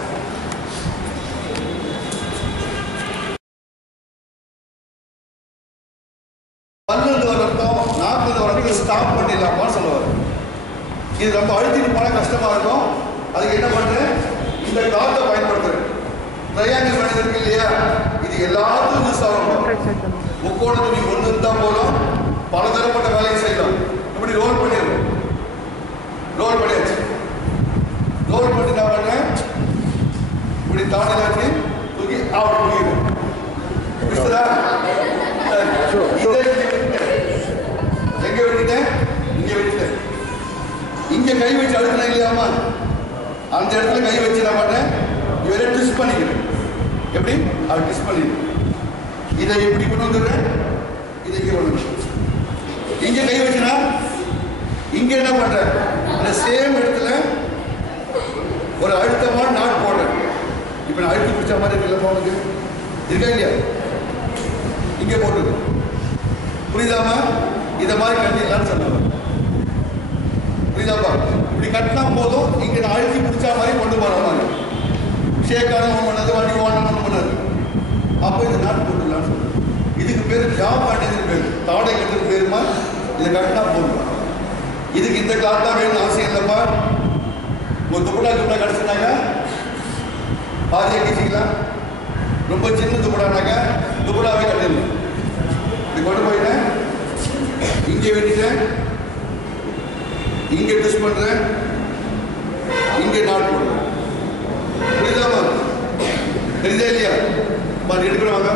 பன்னெண்டு வரட்டும் 40 வரட்டும் ஸ்டாப் பண்ணிடலாமான்னு சொல்லுவார். இது ரொம்ப அழுத்திட்டு போனால் கஷ்டமாக இருக்கும். அதுக்கு என்ன பண்ணுறேன், இந்த காற்றை பயன்படுத்துகிறேன். ட்ரையாங்கிள் மேனேஜர் இருக்கு இல்லையா, இது எல்லாத்துக்கும் யூஸ் ஆகும். முக்கோண துணி ஒன்று இருந்தால் போதும், பல தரப்பட்ட வேலையை செய்யலாம். இப்படி ரோல் பண்ணிடுவோம். ரோல் பண்ணியாச்சு. ரோல் பண்ணி நான் பண்ணேன், இப்படி தாண்டி தூக்கி அப்படி தூக்கிடுவோம். புரியுதா? எங்க விட்டுட்டேன், இங்க விட்டுட்டேன். இங்க கை வச்சு அழுத்தினா இல்லையாமா, அந்த இடத்துல கை வச்சு நான் பண்ணேன், இவரே ட்விஸ்ட் பண்ணிக்கிறேன். எப்படி அவர் ட்விஸ்ட் பண்ணிடுறேன். இதை இப்படி கொண்டு வந்துடுறேன், இதை இங்கே கொண்டு இங்க கை வச்சுனா இங்க என்ன பண்றேன், அந்த சேம் இடத்துல ஒரு அழுத்தமான நாட் போடுறேன். இப்ப நான் அழுத்தி பிடிச்ச மாதிரி இருக்குல்ல போனது இருக்கா இல்லையா, இங்கே போட்டுது. புரியுதாமா? இதை மாதிரி கட்டிடலான்னு சொன்னாங்க. புரியுதாப்பா? இப்படி கட்டினா போதும், இங்கே நான் அழுத்தி பிடிச்சா மாதிரி கொண்டு போகிற மாதிரி. ஷேக்கான ஒன்று பண்ணது, வண்டி ஓடணும் ஒன்று பண்ணது. அப்போ இதை நாட்டு போட்டுடலான்னு சொல்லுவேன். இதுக்கு பேர் ஜாப் மேனேஜர் பேர், தாடை கட்டுறது பேருமா. இதை கட்டினா போதும். இதுக்கு இந்த கிளாத் தான் வேணும்னு அவசியம் இல்லைப்பா. ஒரு துப்பட்டா கிடச்சுனாக்கா பாதியை கீச்சிக்கலாம். ரொம்ப சின்ன துப்படானாக்கா துப்படாவே கட்டிடலாம். இது கொண்டு போயிட்டேன், இங்கே வெட்டிட்டேன், இங்கே ட்விஸ்ட் பண்ணுறேன், இங்கே நாட் போடுறேன். புரியுதாமா? தெரியுதா இல்லையா? மாதிரி எடுக்கிறவாங்க.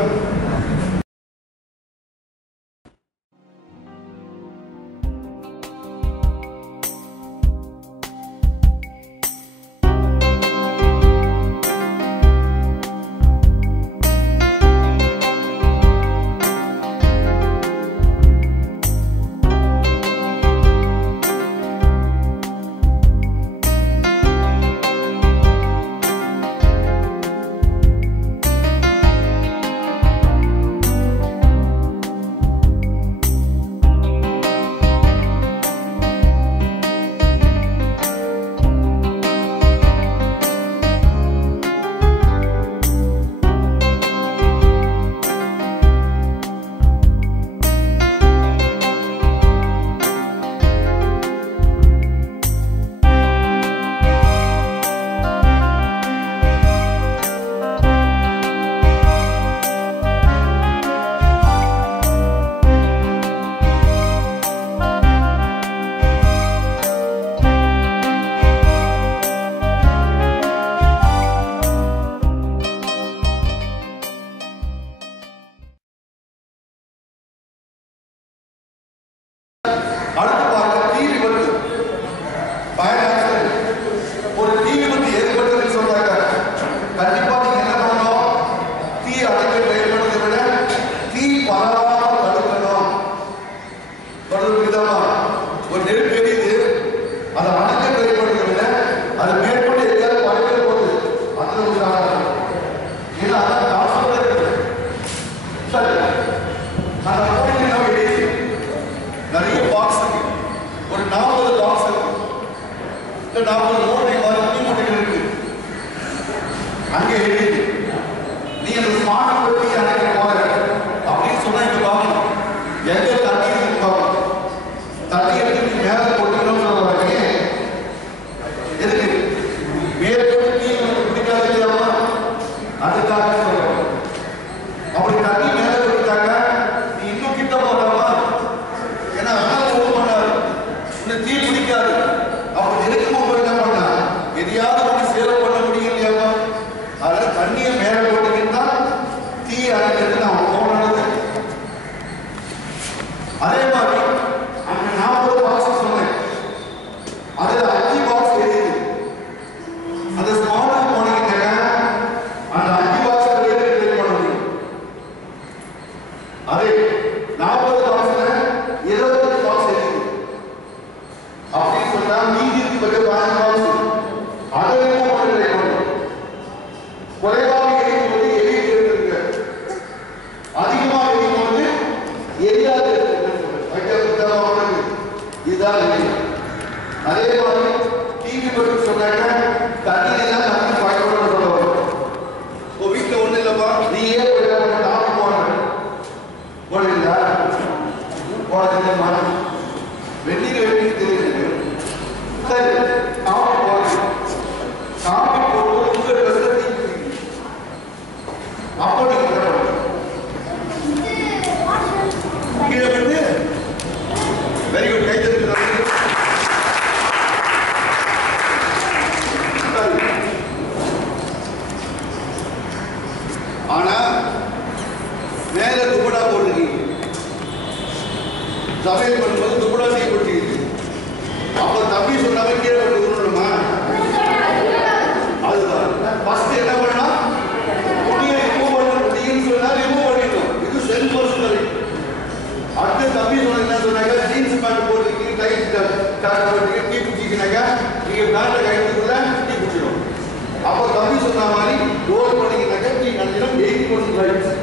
அதே மாதிரி டிவி பற்றி சொன்னாங்க, தண்ணி எல்லாம் தம்பி சொன்னாவே கீழே போட்டு விடணுமா? அதுதான் ஃபர்ஸ்ட் என்ன பண்ணா துணியை ரிமூவ் பண்ணணும். துணின்னு சொன்னா ரிமூவ் பண்ணிடணும். இது செல்ஃப் பர்சனல். அடுத்து தம்பி சொன்ன என்ன சொன்னாங்க, ஜீன்ஸ் பேண்ட் போட்டுருக்கு, டைட் ஷர்ட் போட்டுருக்கு, டீ குடிச்சிக்கினாங்க, நீங்க பேண்ட கைக்குள்ள டீ குடிச்சிடும். அப்போ தம்பி சொன்ன மாதிரி ரோல் பண்ணிக்கினாக்க டீ நடிச்சிடும். 8% ரைட்ஸ்.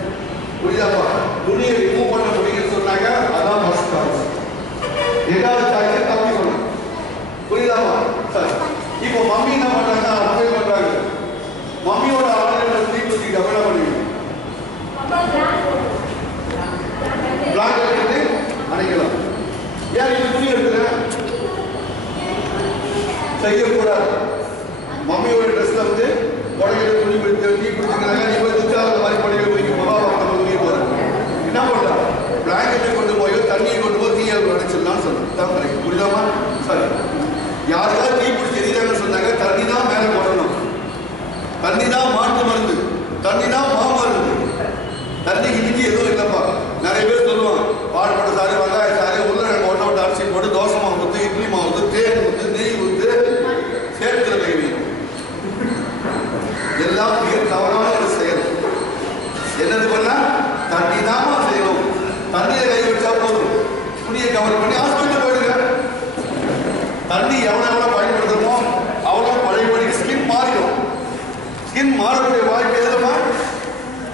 புரியுதாப்பா? துணியை ரிமூவ் பண்ண முடியும்னு சொன்னாங்க. அதான் ஃபர்ஸ்ட் சாய்ஸ். ரெண்டாவது சாய்ஸ் தம்பி சொன்னாங்க. புரியுதாப்பா? சரி. இப்போ மம்மி என்ன பண்றாங்க, அப்ளை பண்றாங்க. மம்மியோட ஆர்டர் டீ குடிச்சிட்டு என்ன பண்ணுவீங்க? பிளாக் எடுத்து அணைக்கலாம். ஏன் இது துணி எடுக்கிறேன்? செய்யக்கூடாது. மம்மியோட ட்ரெஸ்ல வந்து உடனே துணி பிடித்து டீ பிடிச்சிக்கிறாங்க. நீ போய் துச்சாத மாதிரி படிக்க முடியும். மகாபாரதம் துணி போறாங்க. என்ன பண்றா? பிளாங்கெட்டை கொண்டு போய் தண்ணியை கொண்டு போய் தீயால் அடைச்சிடலாம்னு சொன்னாங்க. புரியுதாமா? சரி. யாருக்காவது டீ பிடிச்சி எரியாங்கன்னு சொன்னாங்க. தண்ணி தான் மேலே போடணும். தண்ணி தான் மாட்டு மருந்து. தண்ணி தான் மாமருந்து. தண்ணிக்கு இன்னைக்கு எதுவும் இல்லைப்பா. நிறைய பேர் சொல்லுவாங்க, பாடுபட்ட சாரி, வெங்காய சாரி, உருளைக்கிழங்கு ஒட்ட விட்டு அரிசி போட்டு தோசை மாவு ஊற்று, இட்லி மாவு ஊற்று, தேன் ஊற்று, நெய் ஊற்று, சேர்த்துல கை எல்லாம் மிக தவறான ஒரு செயல். என்னது பண்ணா தண்ணி தாமா செய்யணும். தண்ணியை கை வச்சா போதும். துணியை கவர் பண்ணி ஹாஸ்பிட்டல் போயிடுங்க. தண்ணி எவ்வளோ பயன்படுத்தணுமோ அவ்வளோ பழையபடி ஸ்கின் மாறிடும். ஸ்கின் மாறக்கூடிய வாய்ப்பு எதுமா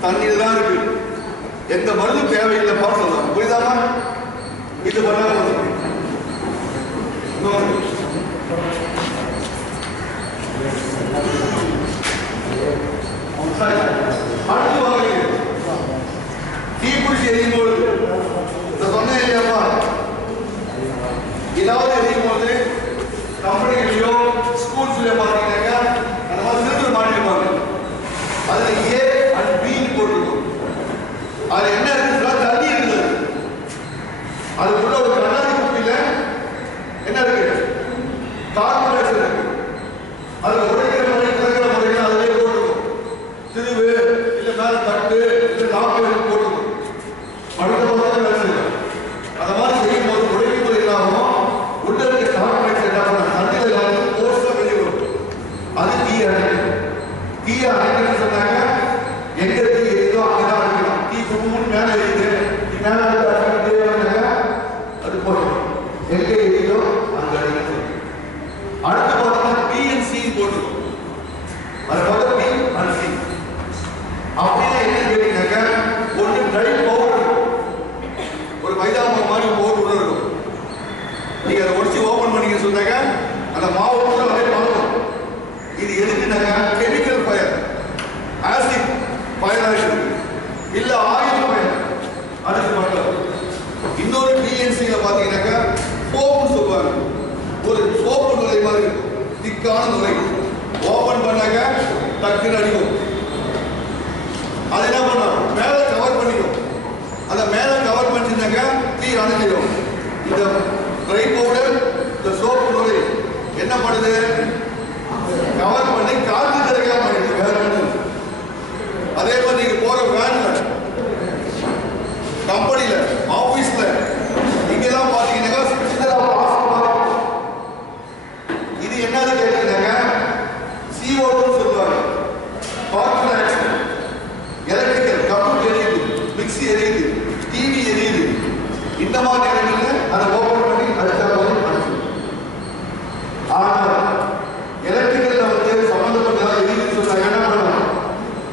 தண்ணியில் தான் இருக்கு. எந்த மருந்தும் தேவையில்லைப்பா சொல்லலாம். புரியுதாமா? இது பண்ணாம அடுத்து வாங்க. டீ குடிச்சு எரியும் போது சொன்னேன் இல்லையாப்பா, ஏதாவது எரியும் போது கம்பெனிலையோ ஸ்கூல்ஸ்ல பார்த்தீங்கன்னாக்கா அந்த மாதிரி சிலிண்டர் மாட்டிருப்பாங்க. அதுல ஏ அண்ட் பின்னு போட்டிருக்கும். அதுல என்ன இருக்குன்னா தண்ணி இருக்குது. அதுக்குள்ள ஒரு கண்ணாடி குப்பியில என்ன இருக்கு? கார்பன் டை ஆக்சைடு இருக்கு. அதுல உடைக்கிற முறை, கிழக்கிற முறைகள் அதுலேயே போட்டிருக்கும். திருவு இல்ல மேல தட்டு இல்ல நாக்கு போட்டிருக்கும். அடுத்த பக்கத்தில் வேலை செய்யலாம். அந்த மாதிரி செய்யும் போது உடைக்கும் போது என்னாகும், உள்ள இருக்க கார்பன் டை ஆக்சைடு என்ன பண்ண தண்ணியில் எல்லாத்தையும் போர்ஸா வெளியே வரும். அது தீயை அணைக்கும். தீயை அணைக்கணும்னு சொன்னாங்க, எங்க தீ எரியுதோ அங்கதான் அடிக்கணும். தீ கும்புன்னு மேலே எரியுது, நீ மேலே அது போடும். எங்க எரியுதோ அங்க அடிக்கணும். அடுத்து பார்த்தோம்னா பிஎன்சி போட்டுரும். அது பார்த்தா பி அண்ட் சி. அப்படின்னா என்ன கேட்டீங்கன்னாக்க, ஒன்று ட்ரை பவுடர், ஒரு மைதா மாவு மாதிரி பவுடர் இருக்கும். நீங்க அதை உடச்சி ஓபன் பண்ணீங்க சொன்னாங்க அந்த மாவு அப்படியே பழகும். இது எதுக்குன்னாக்க கெமிக்கல் ஃபயர், ஆசிட் ஃபயர் ஆகிடுது, இல்ல ஆயில் ஃபயர், அதுக்கு மட்டும். இன்னொரு பிஎன்சியில பாத்தீங்கன்னாக்கா சோப்புன்னு சொல்லுவாங்க. ஒரு சோப்பு நுரை மாதிரி இருக்கும், திக்கான நுரை. ஓபன் பண்ணாக்க டக்குன்னு அடிக்கும். அது என்ன பண்ணும், மேல கவர் பண்ணிக்கும். அந்த மேல கவர் பண்ணிச்சுனாக்கா தீ அணைஞ்சிடும். இந்த ட்ரை பவுடர், இந்த சோப்பு நுரை என்ன பண்ணுது, கவர் பண்ணி காற்று கிடைக்காம பண்ணிடுது. வேற ஒன்று. அதே மாதிரி நீங்க போற வேன்ல, கம்பெனில, ஆபீஸ்ல இங்கெல்லாம் பாத்தீங்கன்னா இது என்னது கேட்டீங்கன்னாக்க CO2 சொல்லுவாங்க. Carbon di oxide. Electrical computer எரியுது, மிக்ஸி எரியுது, டிவி எரியுது. இந்த மாதிரி இடங்கள்ல அதை ஓபன் பண்ணி அடிச்சா போதும் அடிச்சிடும். ஆனா எலக்ட்ரிக்கல்ல வந்து சம்பந்தப்பட்ட எரியுதுன்னு சொன்னாங்க என்ன பண்ணணும்,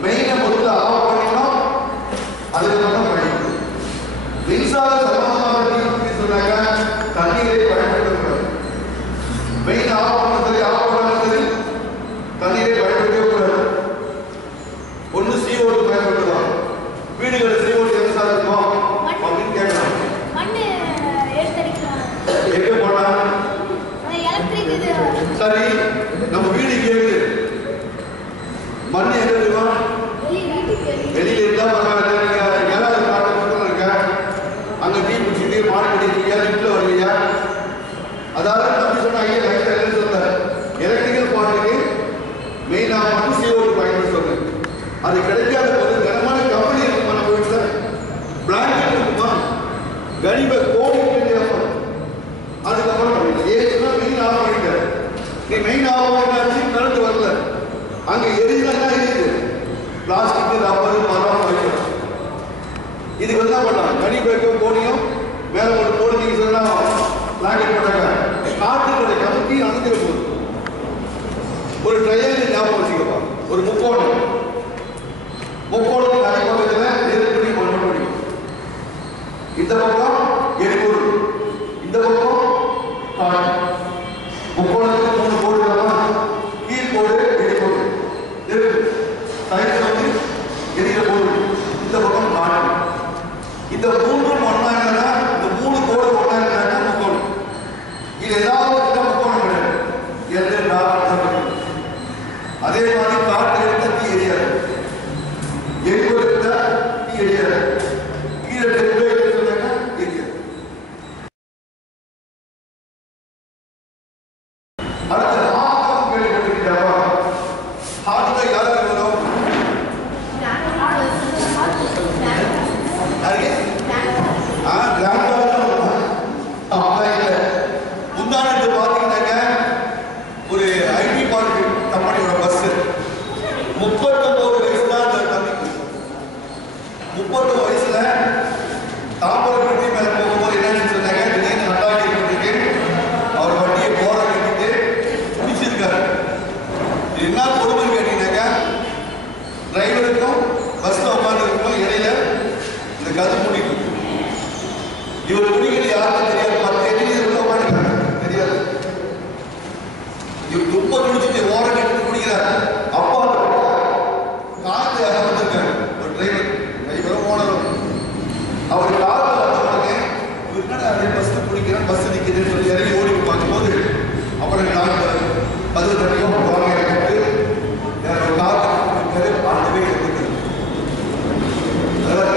மெயினை முதல்ல ஆஃப் பண்ணிக்கணும், அதுக்கப்புறம் பண்ணிக்கணும். மின்சார சம்பந்தமான சொன்னாங்க தண்ணீரை பயன்படுத்தக்கூடாது. மெயின் ஆஃப் பண்ண சரி, தண்ணீரை பயன்படுத்தக்கூடாது. ஒன்று CO2 பயன்படுத்தலாம். வீடுகளில் CO2 எங்க சார் இருக்கும் அப்படின்னு கேட்கலாம். எங்க போடலாம்? சரி, நம்ம வீடு கேக்குது, மண் எங்க இருக்கும்? வெளியில இருந்தா பரவாயில்ல. நீங்க ஏதாவது காட்டு இருக்க அங்க டீ குடிச்சிட்டு மாடு கட்டிருக்கீங்க, லிப்ட்ல வருவீங்க. அதாவது தம்பி சொன்னா ஐயா லைஃப்ல என்ன சொல்ல, எலக்ட்ரிக்கல் பாட்டுக்கு மெயினா மட்டும் CO2 பயன்படுத்த சொல்றேன். அது கிடைக்காத போது கனமான கம்பெனி இருக்குமா, நம்ம வீட்டுல பிளாங்கெட் இருக்குமா, கனிம கோடி அதுக்கப்புறம் பண்ணிக்கலாம். ஏன்னா மெயின் ஆஃப் பண்ணிட்டு ஆகும் என்னாச்சு, கரண்ட் வரல. அங்க எரிதான் இருக்கு, பிளாஸ்டிக், ரப்பர், மரம் வைக்கணும். இதுக்கு என்ன பண்ணாங்க, கனி பேக்கும் கோணியும் மேல ஒரு கோடி நீங்க சொன்னா பிளாங்கெட் போட்டாங்க. காற்று கிடைக்காம கீழே அணுகிற போகுது. ஒரு ட்ரையாங்கிள் ஞாபகம் வச்சுக்கப்பா, ஒரு முக்கோணம். முக்கோணத்துக்கு அடிப்படையில் நெருக்கடி பண்ண முடியும். இந்த பக்கம் எரிபொருள், இந்த பக்கம் காற்று. முக்கோணத்துக்கு 3 கோடு, கீழ் கோடு எரிபொருள், சைடு வந்து எரிகிற பொருள், இந்த பக்கம் காற்று. இந்த 3 ஒன்னாங்கன்னா, இந்த 3 கோடு ஒன்னாங்கன்னா முக்கோணம். இது ஏதாவது முக்கோணம் கிடையாது. அதே மாதிரி காற்று எடுத்த தீ எரியாது, எரிபொருள் எடுத்த தீ எரியாது, கீழே சொன்னாங்க எரியாது. அடுத்த ஆக்கம் கேள்விப்பட்டிருக்கிறாரா? ஹார்ட் தான் யாருக்கு வரும்? முந்தானத்து பார்த்தீங்கன்னாங்க ஒரு ஐடி பார்க் கம்பெனியோட பஸ் 39 வயசு தான் அந்த தம்பிக்கு. 39 வயசுல தாம்பரம் மேல போகும்போது என்னன்னு சொன்னாங்க, திடீர்னு நட்டாக்கி பண்ணிட்டு அவர் வண்டியை போற கட்டிட்டு குடிச்சிருக்காரு. என்ன கொடுமைன்னு கேட்டீங்கன்னாக்க, டிரைவருக்கும் பஸ்ல உட்காந்துருக்கும் இடையில இந்த கது முடிக்கும். இவர் குடிக்கிறது யாருக்கும் தெரியாது, 10 எதிரிகள் உட்காந்துருக்காங்க தெரியாது. இவர் ரொம்ப குடிச்சிட்டு ஓரம் கட்டி குடிக்கிறார். அப்பா காத்து வந்திருக்காரு ஒரு டிரைவரும் ஓனரும். அவர் காத்து வந்தவங்க இவர் என்னடா அதே பஸ்ல குடிக்கிறேன், பஸ் நிற்கிறேன்னு சொல்லி இறங்கி ஓடி பார்க்கும்போது அப்புறம் டாக்டர் 10 தண்ணியும் வாங்க கட்டு காத்து ஆண்டவே இருக்குது. அதாவது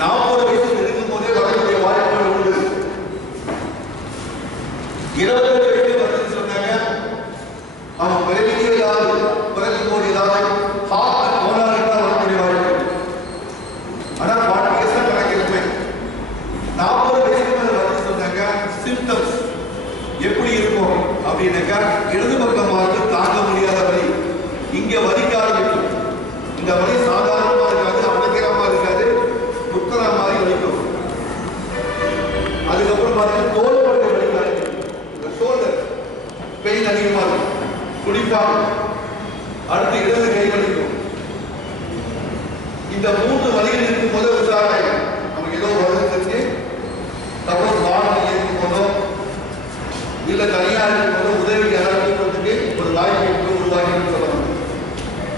40 வயசு இருக்கும் போதே வரக்கூடிய வாய்ப்புகள் உண்டு. 27 வயசு வந்து சொன்னாங்க, அவன் பிறகு போது ஏதாவது ஹார்ட் கோளாறு தான் வரக்கூடிய வாய்ப்பு. ஆனால் 40 வயசு தான் கணக்கிருப்பேன். 40 வயசுக்கு மேல வந்து சொன்னாங்க சிம்டம்ஸ் எப்படி இருக்கும் அப்படின்னாக்கா, இடது பக்கமாக தாங்க முடியாத வலி, இங்க வலிக்க ஆரம்பிக்கும். இந்த வலி சாதாரணமா இருக்காது, அடைக்கிறமா இருக்காது, குத்துற மாதிரி வலிக்கும். அதுக்கப்புறம் பார்த்தீங்கன்னா தோள்பட்டை வலிக்காது, ஷோல்டர் பெயின் அதிகமா இருக்கும், துடிப்பாங்க. அடுத்து இடது கை வலிக்கும். இந்த 3 வலிகள் இருக்கும் போது உற்சாகம் நமக்கு ஏதோ வருது. சப்போஸ் வாகனம் இருக்கும் போதோ இல்ல தனியா இருக்கும் போதோ உதவி யாராவது ஒரு வாய்ப்பு உருவாக்கி சொல்லணும்.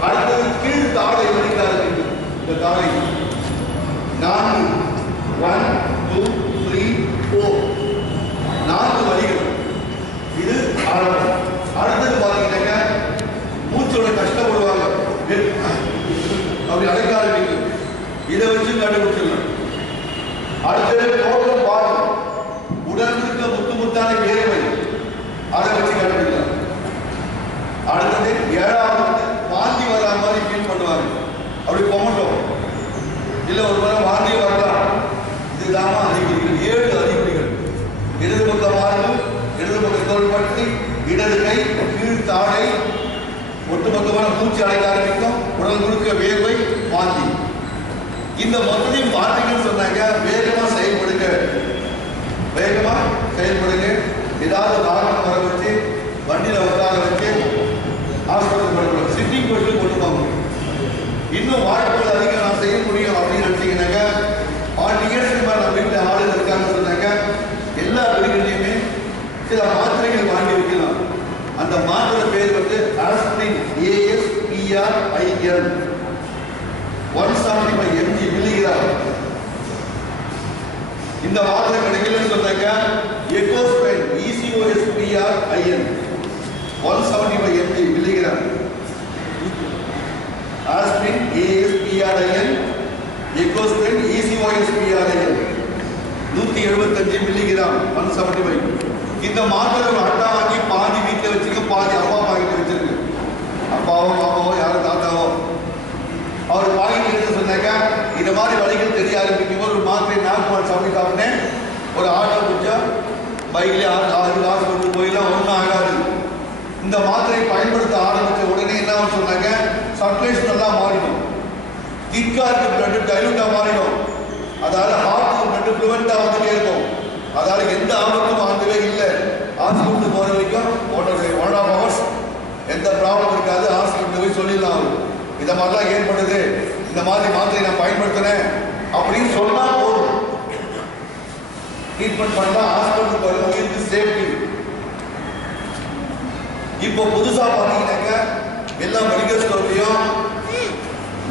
அடுத்தது கீழ் தாடை வலிக்காது. இந்த தாடை 4 1 2 3 4 4 வலிகள். இது ஆரம்பம். அடுத்தது பார்த்தீங்கன்னாக்க மூச்சோட கஷ்டப்படுவாங்க, அப்படி அடைக்க ஆரம்பிக்கும். இதை வச்சு கண்டுபிடிச்சிடலாம். அடுத்தது டோட்டல் பாடி, உடல் இருக்க முத்து முத்தான வேர்வை, அதை வச்சு கண்டுபிடிக்கலாம். அடுத்தது 7வது வாந்தி வர மாதிரி ஃபீல் பண்ணுவாங்க, அப்படி கொமட்டோம் இல்ல ஒரு முறை வாந்தி வரலாம். இதுதான் அறிகுறிகள், 7 அறிகுறிகள். இடது பக்கம் மாறுதல், இடது பக்கம் தோள்பட்டை, இடது கை, கீழ் தாடை, ஒட்டுமொத்தமான மூச்சு அடைக்க ஆரம்பிக்கும், உடல் முழுக்க வேர்வை, வாந்தி. இந்த மொத்தத்தையும் பார்த்தீங்கன்னு சொன்னாங்க, வேகமா செயல்படுங்க, வேகமா செயல்படுங்க. ஏதாவது காரணம் வர வச்சு வண்டியில உட்கார வச்சு ஹாஸ்பிட்டல் படுக்கணும், சிட்டிங் போட்டு கொண்டு போங்க. இன்னும் வாய்ப்புகள் அதிகம் நான் செய்ய முடியும் அப்படின்னு நினைச்சீங்கன்னாக்க, 40 இயர்ஸ்க்கு மேல நம்ம வீட்டில் ஆளுங்க இருக்காங்கன்னு சொன்னாங்க, எல்லா வீடுகள்லையுமே சில மாத்திரைகள் வாங்கி வைக்கலாம். அந்த மாத்திரை பேர் வந்து ஆஸ்பிரின், ASPRIN, 175 mg மில்லிகிராம். இந்த மாத்திரை கிடைக்கலன்னு சொன்னாக்க Ecosprin, ECOSPRIN, 175 mg milligram. Aspirin, ASPRIN, Ecosprin, ECOSPRIN 175 milligram, 175. இந்த மாத்திரை ஒரு அட்டா வாங்கி பாதி வீட்டில் வச்சுக்க, பாதி அப்பா பாக்கிட்டு வச்சிருக்கு. அப்பாவோ பாப்பாவோ யாரோ தாத்தாவோ அவர் பாக்கிட்டு எடுத்து சொன்னாக்க, இந்த மாதிரி வழிகள் தெரிய ஆரம்பிக்கும் போது ஒரு மாத்திரை நாக்கு சாப்பிட்டேன், ஒரு ஆட்டோ பிடிச்சா பைக்லேயே ஹாஸ்பிட்டல் போயெல்லாம் ஒன்றும் ஆகாது. இந்த மாத்திரையை பயன்படுத்த ஆரம்பித்த உடனே என்ன சொன்னாங்க, சர்க்குலேஷன் எல்லாம் மாறிடும், திக்காக இருக்க பிளட் டைலூட்டாக மாறிடும், அதால் ஹார்ட்டுக்கு பிளட் ஃப்ளூவெண்ட்டாக வந்துட்டே இருக்கும். அதால் எந்த ஆபத்தும் ஆகவே இல்லை. ஹாஸ்பிட்டல் போகிற வரைக்கும் 1.5 hours எந்த ப்ராப்ளம் இருக்காது. ஹாஸ்பிட்டல் போய் சொல்லிடலாம், இந்த மாதிரிலாம் ஏற்படுது, இந்த மாதிரி மாத்திரை நான் பயன்படுத்துகிறேன் அப்படின்னு சொன்னால் போதும், ட்ரீட்மெண்ட் பண்ணலாம். ஹாஸ்பிட்டல் போகிற உயிருக்கு சேஃப்டி. இப்போ புதுசாக பார்த்தீங்கன்னாக்க எல்லா மெடிக்கல் ஸ்டோர்லையும்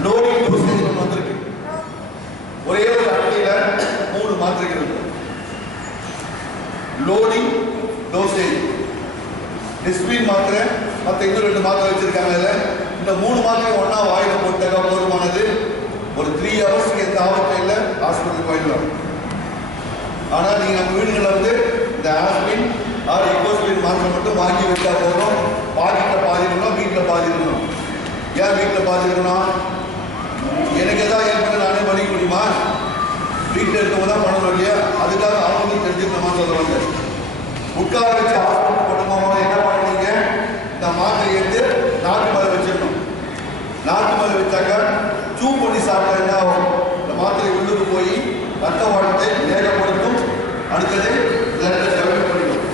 லோடிங் டோசேஜ் ஒன்று வந்திருக்கு. ஒரே ஒரு அட்டையில் 3 மாத்திரைகள் இருக்கு. லோடிங் டோசேஜ் டிஸ்பிளின் மாத்திரை, மற்ற இன்னும் 2 மாத்திரை வச்சிருக்காங்க. அதில் இந்த 3 மாத்திரை ஒன்றா வாயில் போட்டாக்கா போதுமானது. ஒரு 3 hours எந்த ஆபத்தும் இல்லை, ஹாஸ்பிட்டல் போயிடலாம். ஆனால் நீங்கள் நம்ம வீடுகளில் வந்து இந்த ஆஸ்பின் ஆர் எக்கோஸ்பின் மாத்திரை மட்டும் வாங்கி வச்சா போதும். பாக்கெட்டில் பாதி இருக்கணும், வீட்டில் பாதி இருக்கணும். ஏன் வீட்டில் பாதி இருக்கணும்? எனக்கு எதாவது ஏற்பட்டு நானே பண்ணிக்க முடியுமா? வீட்டில் இருக்கவங்க தான் பண்ணணும் இல்லையா? அதுக்காக அவங்களுக்கு தெரிஞ்சுக்கணுமா சொல்லுவாங்க. உட்கார வச்சு ஹாஸ்பிட்டல் கொண்டு போகும்போது என்ன பண்ணுவீங்க, இந்த மாத்திரை எடுத்து நாக்கு மேலே வச்சிடணும். நாக்கு மேலே வச்சாக்கா சூ பண்ணி சாப்பிட்டா என்ன ஆகும், இந்த மாத்திரை உள்ளுக்கு போய் ரத்த ஓட்டத்தை வேகப்படுத்தும், அடுத்தது பிளட்டை டெவலப் பண்ணிடும்.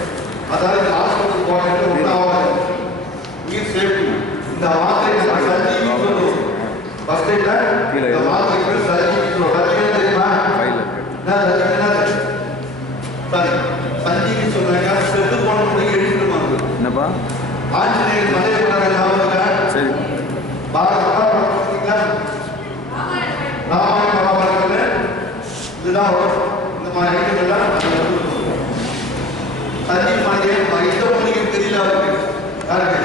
அதாவது இந்த ஹாஸ்பிட்டல் போகிறது ஒன்றும் ஆகாது, உயிர் சேஃப்டி. இந்த மாத்திரை சர்ஜரி சொல்லுவோம். ஃபர்ஸ்ட் இந்த மாத்திரை சர்ஜரி சொல்லுவோம். சர்ஜரி தெரியுமா? சஞ்சீவி சொன்னாங்க, செத்து போன முடிவு எழுதிடுவாங்க. என்னப்பா ஆஞ்சநேயர் மலையை பண்ணாங்க. சரி, ராமாயண மகாபாரதத்தில் இதுதான் இந்த மாதிரி ஐட்டங்கள்லாம் சஞ்சீவி மலையை எந்த மொழியும் தெரியல அவருக்கு. யாருக்கு?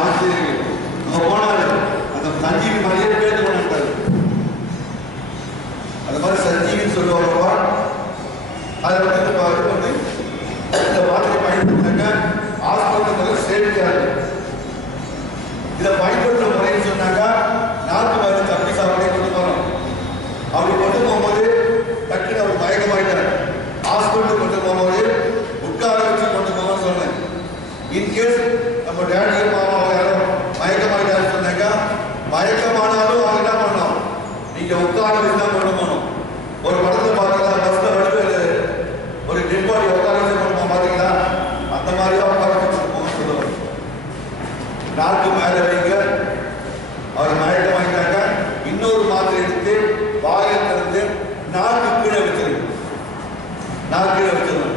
ஆஞ்சநேயருக்கு. நம்ம போனாரு அந்த சஞ்சீவி மலையை பேர் பண்ணாரு. அந்த மாதிரி சஞ்சீவின்னு சொல்லுவாங்க. அதை வந்து இந்த மாத்திரை பயன்படுத்தினாக்க ஹாஸ்பிட்டல் சேஃப்டியாக இருக்கு. இதை பயன்படுத்துற முறைன்னு சொன்னாக்கா நாட்டு மருந்து தப்பி சாப்பிட்டே கொண்டு போகணும். அப்படி கொண்டு போகும்போது டக்குன்னு அவர் மயக்கமாயிட்டார். ஹாஸ்பிட்டல் கொண்டு போகும்போது உட்கார வச்சு கொண்டு போகணும்னு சொன்னேன். இன்கேஸ் நம்ம டேடி மாமாவை யாரும் மயக்கமாயிட்டாருன்னு சொன்னாக்கா மயக்கமானாலும் அவங்க என்ன பண்ணணும், நீங்கள் உட்கார வச்சு தான் கொண்டு போகணும். ஒரு படத்தை பார்க்கலாம், பஸ்ஸில் வடிவேல் ஒரு டெட் பாடி உட்கார வச்சு கொண்டு போக பார்த்தீங்களா, அந்த மாதிரி தான் உட்கார வச்சு போகணும்னு சொல்லுவாங்க. நாக்கு மேலே வைங்க, அவர் மயக்கம் வாங்கிட்டாங்க. இன்னொரு மாத்திரை எடுத்து வாயை திறந்து நாக்கு கீழே வச்சிருக்கு. நாக்கு கீழே வச்சிடணும்.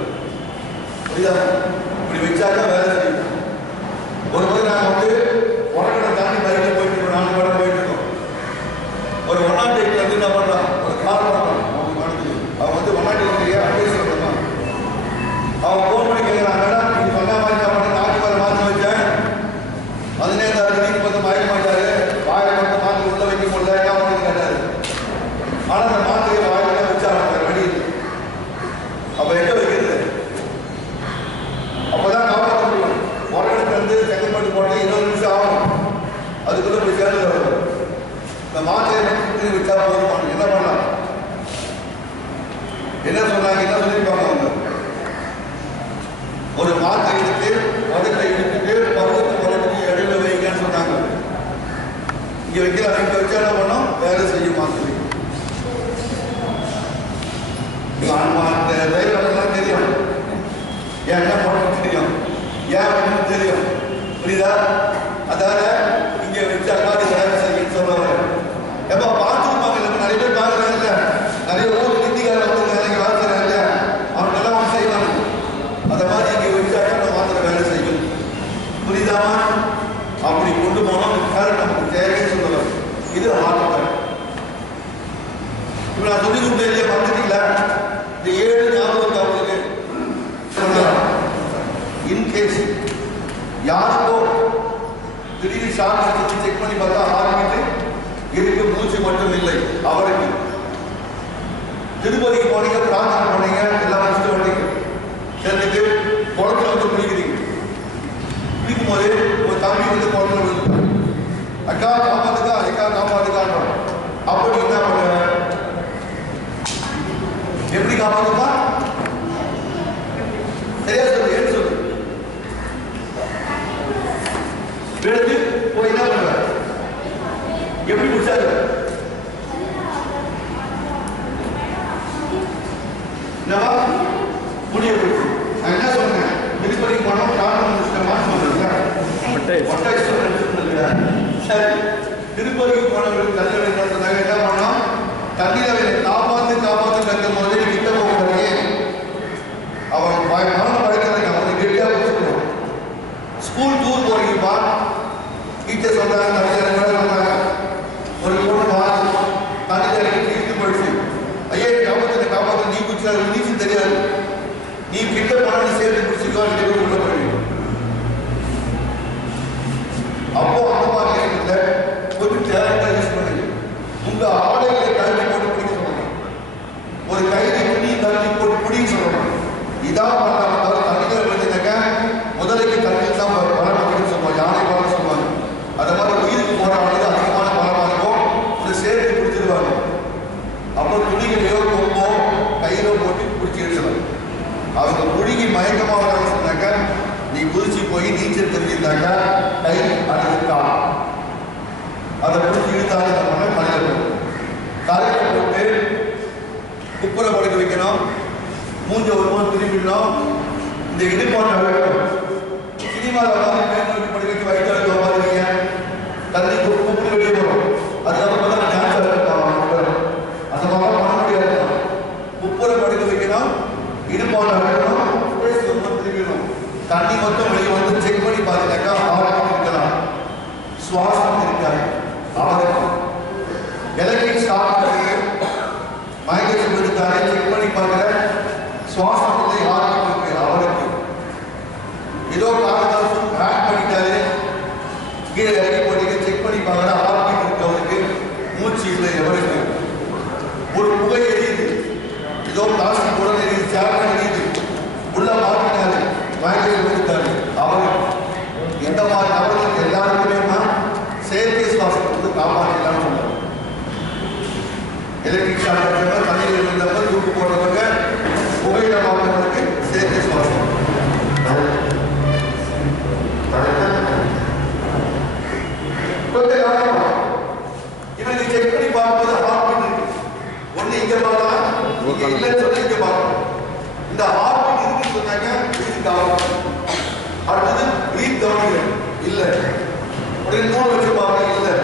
புரியுதா? இப்படி வச்சாக்கா வேலை செய்யும். ஒரு முறை நாங்கள் வந்து உடனே தாண்டி பைக்கில் போயிட்டு இருக்கோம், 4 மணி போயிட்டு இருக்கோம். ஒரு 108 வந்து என்ன பண்ணுறான், ஒரு கார் பண்ணுறான். அவன் வந்து 108 அட்வைஸ் பண்ணுறான். அவன் ஃபோன் பண்ணி கேட்குறாங்கடா, நீங்கள் சொன்ன மாதிரி நான் பண்ண நாக்கு மேலே மாற்றி வச்சேன், 15 தேதி வந்து மயக்க மாட்டாரு, வாயை மட்டும் மாற்றி உள்ள வைக்க முடியல, என்ன பண்ணி கேட்டாரு. ஆனால் அந்த மாத்திரையை வாயில வச்சாங்க வழி. அப்போ எங்கே வைக்கிறது? அப்போதான் காப்பாற்ற முடியும். உடனே வந்து செகண்ட் பண்ணி போட்டு 20 நிமிஷம் ஆகும், அதுக்குள்ளே போய் சேர்ந்து வரும். இந்த மாத்திரையை வச்சா போதும். என்ன பண்ணலாம்? என்ன சொன்னாங்க, என்ன சொல்லியிருப்பாங்க அவங்க? ஒரு மாத்திரை எடுத்து உதட்டை இழுத்துட்டு பருவத்துக்கு இடையில வைக்கன்னு சொன்னாங்க. இங்க வைக்கிற இங்க வச்சா என்ன பண்ணோம், வேலை செய்யும் மாத்திரை. டிரைவர்லாம் தெரியும், ஏன் என்ன பண்ணணும் தெரியும், ஏன் வேணும்னு தெரியும். புரியுதா? அதாவது இங்க வச்சாக்கா அது வேலை செய்யும் சொல்லுவாங்க. எப்ப பார்த்துருப்பாங்க, நிறைய பேர் பார்க்குறாங்க, நிறைய ஊர் இந்திக்கார வந்து வேலைக்கு வாழ்த்துறாங்க, அவங்க எல்லாம் செய்வாங்க. அந்த மாதிரி இங்கே வச்சாக்கா அந்த மாத்திரை வேலை செய்யும். புரியுதாமா? அப்படி கொண்டு போனோம், நமக்கு தேவைன்னு சொல்லுவாங்க. இது ஹார்ட். இப்போ நான் சொல்லி கொடுத்தேன் இல்லையா, பார்த்துட்டீங்களா? இந்த 7 ஞாபகம் அவங்களுக்கு. இன்கேஸ் யாருக்கோ திடீர்னு ஷார்ட் எடுத்து செக் பண்ணி பார்த்தா ஹார்ட் இருக்கு, மூச்சு மட்டும் இல்லை. அவருக்கு திருப்பதிக்கு போனீங்க, பிரார்த்தனை பண்ணீங்க, எல்லாம் வச்சுட்டு வந்தீங்க, சேர்ந்துட்டு குளத்துல வந்து குளிக்கிறீங்க. குளிக்கும் போது ஒரு தம்பி வந்து குளத்துல விழுந்து, அக்கா காப்பாத்துக்கா, அக்கா காப்பாத்துக்கான்றோம். அப்படி என்ன பண்ணுவேன், எப்படி காப்பாத்துப்பா? சரி, திருப்பதிக்கு போனவங்களுக்கு தண்ணி வேணும்ன்றதுக்காக என்ன பண்ணோம், தண்ணீரை காப்பாற்று கட்டும் போது கிட்ட போகிறாங்க. அவன் மரணம் படைக்கிறாங்க, அவனுக்கு கெட்டியா பிடிச்சிருக்கணும். ஸ்கூல் டூர் போறீங்கப்பா, டீச்சர் சொல்றாங்க தண்ணீர் ஒரு பொண்ணு மாறி தண்ணீர் இழுத்து போயிடுச்சு. ஐயா காப்பாற்று நீ பிடிச்சா நீச்சல் தெரியாது, நீ கிட்ட போனா நீ சேர்த்து பிடிச்சிக்கோ உள்ள போயிடுவீங்க. அப்போ அந்த மாதிரி இடத்துல கொஞ்சம் டேலண்டா யூஸ் பண்ணுங்க. உங்க ஆடைகளை கழுவி போட்டு பிடிக்க சொல்லணும், ஒரு கைதை துணி கழுவி போட்டு பிடிக்க சொல்லணும். இதான் பண்ணாம தண்ணிகள் வச்சுனாக்க முதலைக்கு தண்ணியில் தான் பலம் அப்படின்னு சொல்லுவாங்க, யானை பலம் சொல்லுவாங்க. அந்த மாதிரி உயிருக்கு போறவங்களுக்கு அதிகமான பலமா இருக்கும், ஒரு சேர்த்து பிடிச்சிருவாங்க. அப்போ துணிகளையோ கொம்போ கையிலோ போட்டு பிடிச்சி எடுத்துருவாங்க. அவங்க முழுகி மயக்கமாக வராங்க சொன்னாக்க நீ குதிச்சு போய் நீச்சல் தெரிஞ்சிருந்தாக்கா கை அடைஞ்சிருக்கா அதை பிடிச்சி இழுத்தாங்க. நம்ம மனிதர்கள் தலையில போட்டு குப்புரை படுக்க வைக்கணும், மூஞ்ச ஒரு போது திரும்பிடணும். இந்த இடுப்பான வேணும் சினிமாவில் வந்து மேற்கு படுக்க வச்சு வயிற்று அழுத்த மாதிரி தண்ணி குப்புறு வெளியே போகும். அதுக்கப்புறம் தான் டான்ஸ் அந்த மாதிரி பண்ண முடியாது. குப்புரை படுக்க வைக்கணும், இடுப்பான வேணும், திரும்பிடணும். தண்ணி மட்டும் வெளியே வந்து செக் பண்ணி பார்த்தீங்கன்னாக்கா ஆரோக்கியம் இருக்கலாம், சுவாசம் இருக்காது, ஆரோக்கியம் எலக்ட்ரிக் ஸ்டார்ட் மயக்கம் இருக்காரு. செக் பண்ணி பார்க்குற சுவாசம் இல்லை, ஆரோக்கியம் இருக்கு, ஆரோக்கியம் ஏதோ காரணத்தால் ஹேக் பண்ணிட்டாரு, கீழே இறங்கி போட்டீங்க, செக் பண்ணி பார்க்குற ஆரோக்கியம் இருக்கு, அவருக்கு மூச்சு இல்லை, எவருக்கு ஒரு புகை எரியுது, ஏதோ பிளாஸ்டிக் உடல் எரியுது, சேர் எரியுது, உள்ள மாற்றினாரு மயக்கம் இருக்காரு, அவர் இந்த மாதிரி நபர்கள் எல்லாருக்குமே செயற்கை சுவாசத்தை வந்து காப்பாற்றலாம்னு சொன்னார். எலக்ட்ரிக் ஷாக் தண்ணீர் இருந்தவங்க தூக்கு போடுறவங்க புகையில மாற்றவங்களுக்கு செயற்கை சுவாசம். இவனுக்கு செக் பண்ணி பார்க்கும்போது ஹார்ட் பீட் இருக்கு, ஒண்ணு இங்க பார்க்கலாம், இல்லைன்னு சொல்லி இங்க பார்க்கணும். இந்த ஹார்ட் பீட் இருக்குன்னு சொன்னாங்க பிரீத் கவனம், அடுத்தது பிரீத் கவனிகள் இல்லை, ஒரு நூல் வச்சு பாருங்க இல்லை,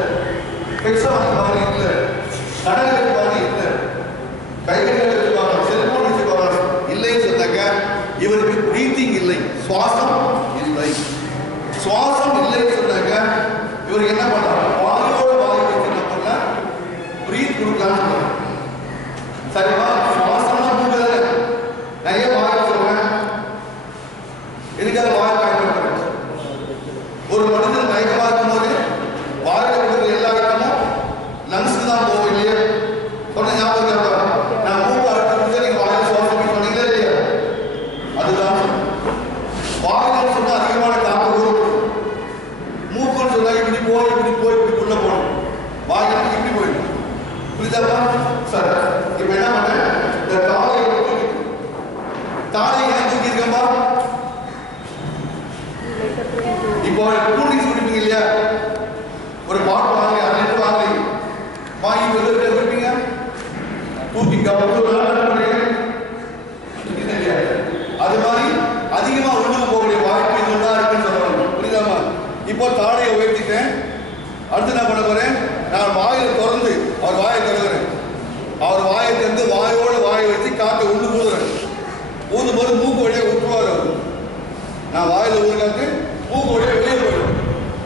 பெக்ஸா வந்து பாருங்க இல்லை, கடல் வச்சு பாருங்க இல்லை, கைகள் வச்சு பாருங்க, செல்போன் வச்சு பாருங்க இல்லைன்னு சொன்னாங்க இவருக்கு பிரீத்திங் இல்லை, சுவாசம் இல்லை. சுவாசம் இல்லைன்னு சொன்னாங்க இவருக்கு என்ன பண்றாங்க, வாயோட வாய் வச்சு என்ன பண்ணல பிரீத் கொடுக்கலாம்னு சொல்றாங்க. சரிவா, சுவாசம்னா மூணு நிறைய வாய் சொல்றேன், எதுக்காக வாய் பயன்படுத்துறேன். ஒரு மனிதன் மயக்கமா இருக்கும்போது வாயில கொடுக்குற எல்லா இடமும் லங்ஸ் தான் போகும் இல்லையா, சொன்ன ஞாபகம் இருக்கா, நான் மூக்கு அறுத்து நீங்க வாயில சுவாசம் சொன்னீங்களா இல்லையா, அதுதான் வாயில சொன்னா அதிகமான காப்பு கொடுக்கும், மூக்குன்னு சொன்னா இப்படி போய் உள்ள போகணும், வாயில இப்படி போயிடும், புரியுதாப்பா சார். இப்ப என்ன பண்ண, இந்த தாயை ஏன் தூக்கி இருக்கம்பா, இப்போ கூல்ட்ரிங்க்ஸ் குடிப்பீங்க இல்லையா, ஒரு பாட்டில் வாங்கி 2 லிட்டர் வாங்கி வெளியே குடிப்பீங்க, தூக்கி அது மாதிரி அதிகமா உள்ளுக்கு போகக்கூடிய வாய்ப்பு இதுதான் இருக்குன்னு சொல்றாங்க, புரியுதாமா. இப்போ தாடையை உயர்த்திட்டேன், அடுத்து என்ன பண்ண போறேன், நான் வாயை திறந்து அவர் வாயை திறக்கிறேன், அவர் வாயை திறந்து வாயோட வாயை வச்சு காற்றை உள்ளு ஊதுறேன், ஊதும் போது மூக்கு வழியாக விட்டுருவார் அவர், நான் வாயில ஊதுக்காக்கு மூக்கு வழியாக வெளியே போயிடும்.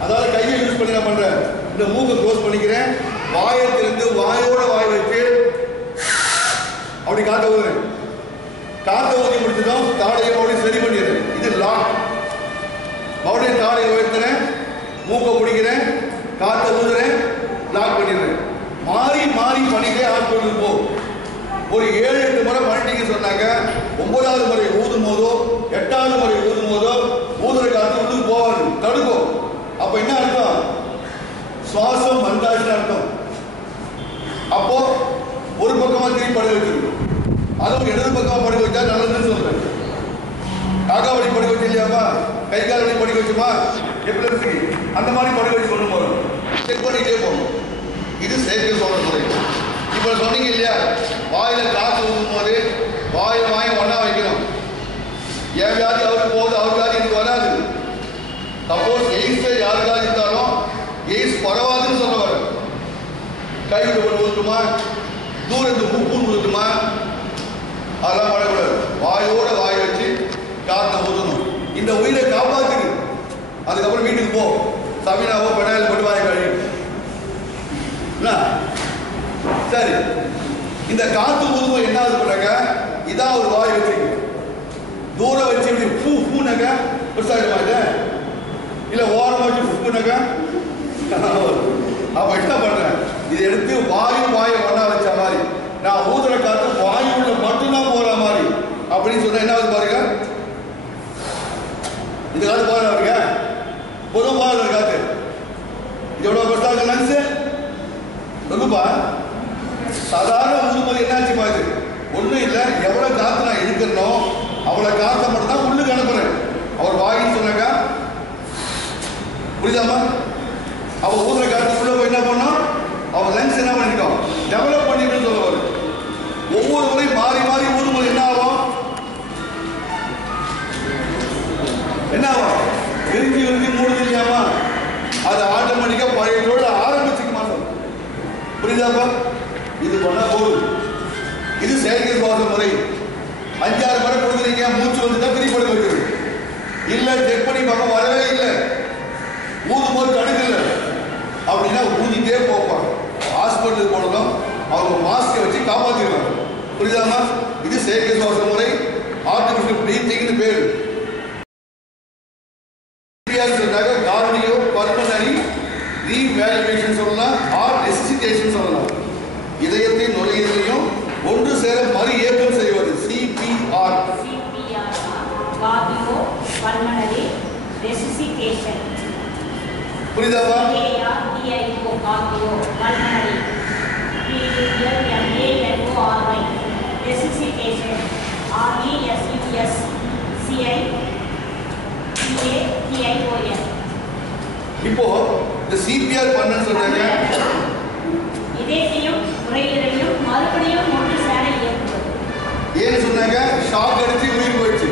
அதாவது கையை யூஸ் பண்ணி என்ன பண்றேன், இந்த மூக்கை க்ளோஸ் பண்ணிக்கிறேன், வாயை திறந்து வாயோட வாய் வச்சு அப்படி காற்றை ஊதுறேன், காற்றை ஊதி முடிச்சுதான் தாடையை மறுபடியும் சரி பண்ணிடுறேன். இது லாக். மறுபடியும் தாடையை உயர்த்துறேன், மூக்கை பிடிக்கிறேன், காற்றை ஊதுறேன், லாக் பண்ணிடுறேன். மாறி மாறி பண்ணிட்டே ஹாஸ்பிட்டலுக்கு போ. ஒரு 7-8 முறை பண்ணிட்டீங்க சொன்னாங்க, 9வது முறை ஊதும் போதோ 8வது முறை ஊதும் போதோ ஊதுற காற்று உள்ளுக்கு போவாது, தடுக்கும். அப்ப என்ன அர்த்தம், சுவாசம் வந்தாச்சுன்னு அர்த்தம். அப்போ ஒரு பக்கமா திரும்பி படுக்க வச்சிருக்கும், அதுவும் இடது பக்கமா படுக்க வச்சா நல்லதுன்னு சொல்றேன். காக்கா வழி படுக்க வச்சு இல்லையாப்பா, கை கால் வழி படுக்க வச்சுமா, எப்படி அந்த மாதிரி படுக்க வச்சு கொண்டு போறோம், செக் பண்ணிட்டே போகணும். இது செயற்கை சொல்ற முறை. இப்போ சொன்னீங்க இல்லையா, வாயில காற்று ஊதும் போது வாயை ஒன்னா வைக்கணும். என் வியாதி அவருக்கு போகுது, அவர் வியாதி எனக்கு வராது. சப்போஸ் எய்ட்ஸே யாருக்காவது இருந்தாலும் எய்ட்ஸ் பரவாதுன்னு சொல்லுவார். கையில் ஒன்று ஊற்றுமா, தூரத்துக்கு உப்பு ஊற்றுமா, அதெல்லாம் பண்ணக்கூடாது. வாயோட வாய் வச்சு காற்றை ஊற்றணும். இந்த உயிரை காப்பாற்றுது. அதுக்கப்புறம் வீட்டுக்கு போ, சமீனாவோ பெனாயில் போட்டு வாய் கழுவி. சரி, இந்த காற்று ஊதும்போது என்ன ஆகுது பண்ணாங்க, இதான் ஒரு வாய் வச்சுருக்கு. தூரம் வச்சு இப்படி பூ பூனாக்க பெருசாக மாட்டேன், இல்லை ஓரமாக வச்சு பூனாக்க. அப்போ என்ன பண்ணுறேன், இதை எடுத்து வாயை ஒன்றா வச்ச மாதிரி நான் ஊதுற காற்று வாயுள்ள மட்டும்தான் போகிற மாதிரி அப்படின்னு சொன்னால் என்ன ஆகுது பாருங்க. இந்த காற்று போகிற பாருங்க, பொதுவாக போகிற காற்று இதோட பெருசாக லங்ஸு சொல்லுப்பா. சாதாரண ஊதும்போது என்னாச்சு பாரு, ஒன்றும் இல்லை, எவ்வளோ காற்று நான் இழுக்கிறனோ அவ்வளோ காற்றை மட்டும் தான் உள்ளுக்கு அனுப்புறேன். அவர் வாயின்னு சொன்னாக்கா புரியுதாமா? அவள் ஊதுற காற்று உள்ள போய் என்ன பண்ணோம், அவள் லங்ஸ் என்ன பண்ணிட்டோம், டெவலப் பண்ணிட்டு சொல்லுவார். ஒவ்வொரு முறையும் மாறி மாறி ஊதும்போது என்ன ஆகும், என்ன ஆகும், விரிஞ்சு விரிஞ்சு மூடுது இல்லையாமா, அது ஆட்டோமேட்டிக்காக பழைய தொழில் ஆரம்பிச்சுக்க மாட்டோம். புரியுதாப்பா? இது பண்ணா போதும். இது செயற்கை சுவாச முறை. 5-6 முறை கொடுக்குறீங்க, மூச்சு வந்துட்டா திருப்பி படுக்க வைக்கிறது இல்லை, செக் பண்ணி பார்க்க வரவே இல்லை, ஊதும் போது தடுக்கல அப்படின்னா ஊதிட்டே போப்பாங்க. ஹாஸ்பிட்டலுக்கு போனதும் அவங்க மாஸ்கை வச்சு காப்பாற்றிடுவாங்க. புரியுதாமா? இது செயற்கை சுவாச முறை, ஆர்டிபிஷியல் பிரீத்திங்னு பேர். கார்டியோ பல்மனரி ரீவேல்யூவேஷன் சொல்லலாம், ஆர் ரெசிசிடேஷன் சொல்லலாம். இதயத்தின் நுரையீரலையும் ஒன்று சேர மறு இயக்கம் செய்வது சிபிஆர். Cardio pulmonary resuscitation. புரியுதாப்பா? Cardio pulmonary resuscitation RESUSCIPATION. இப்போ இந்த சிபிஆர் பண்ணன்னு சொல்றாங்க, இதயத்தையும் நுரையீரலையும் மறுபடியும் ஒன்று சேர இயக்குவது. ஏன்னு சொன்னாங்க, ஷாக் அடிச்சு உயிர் போயிடுச்சு,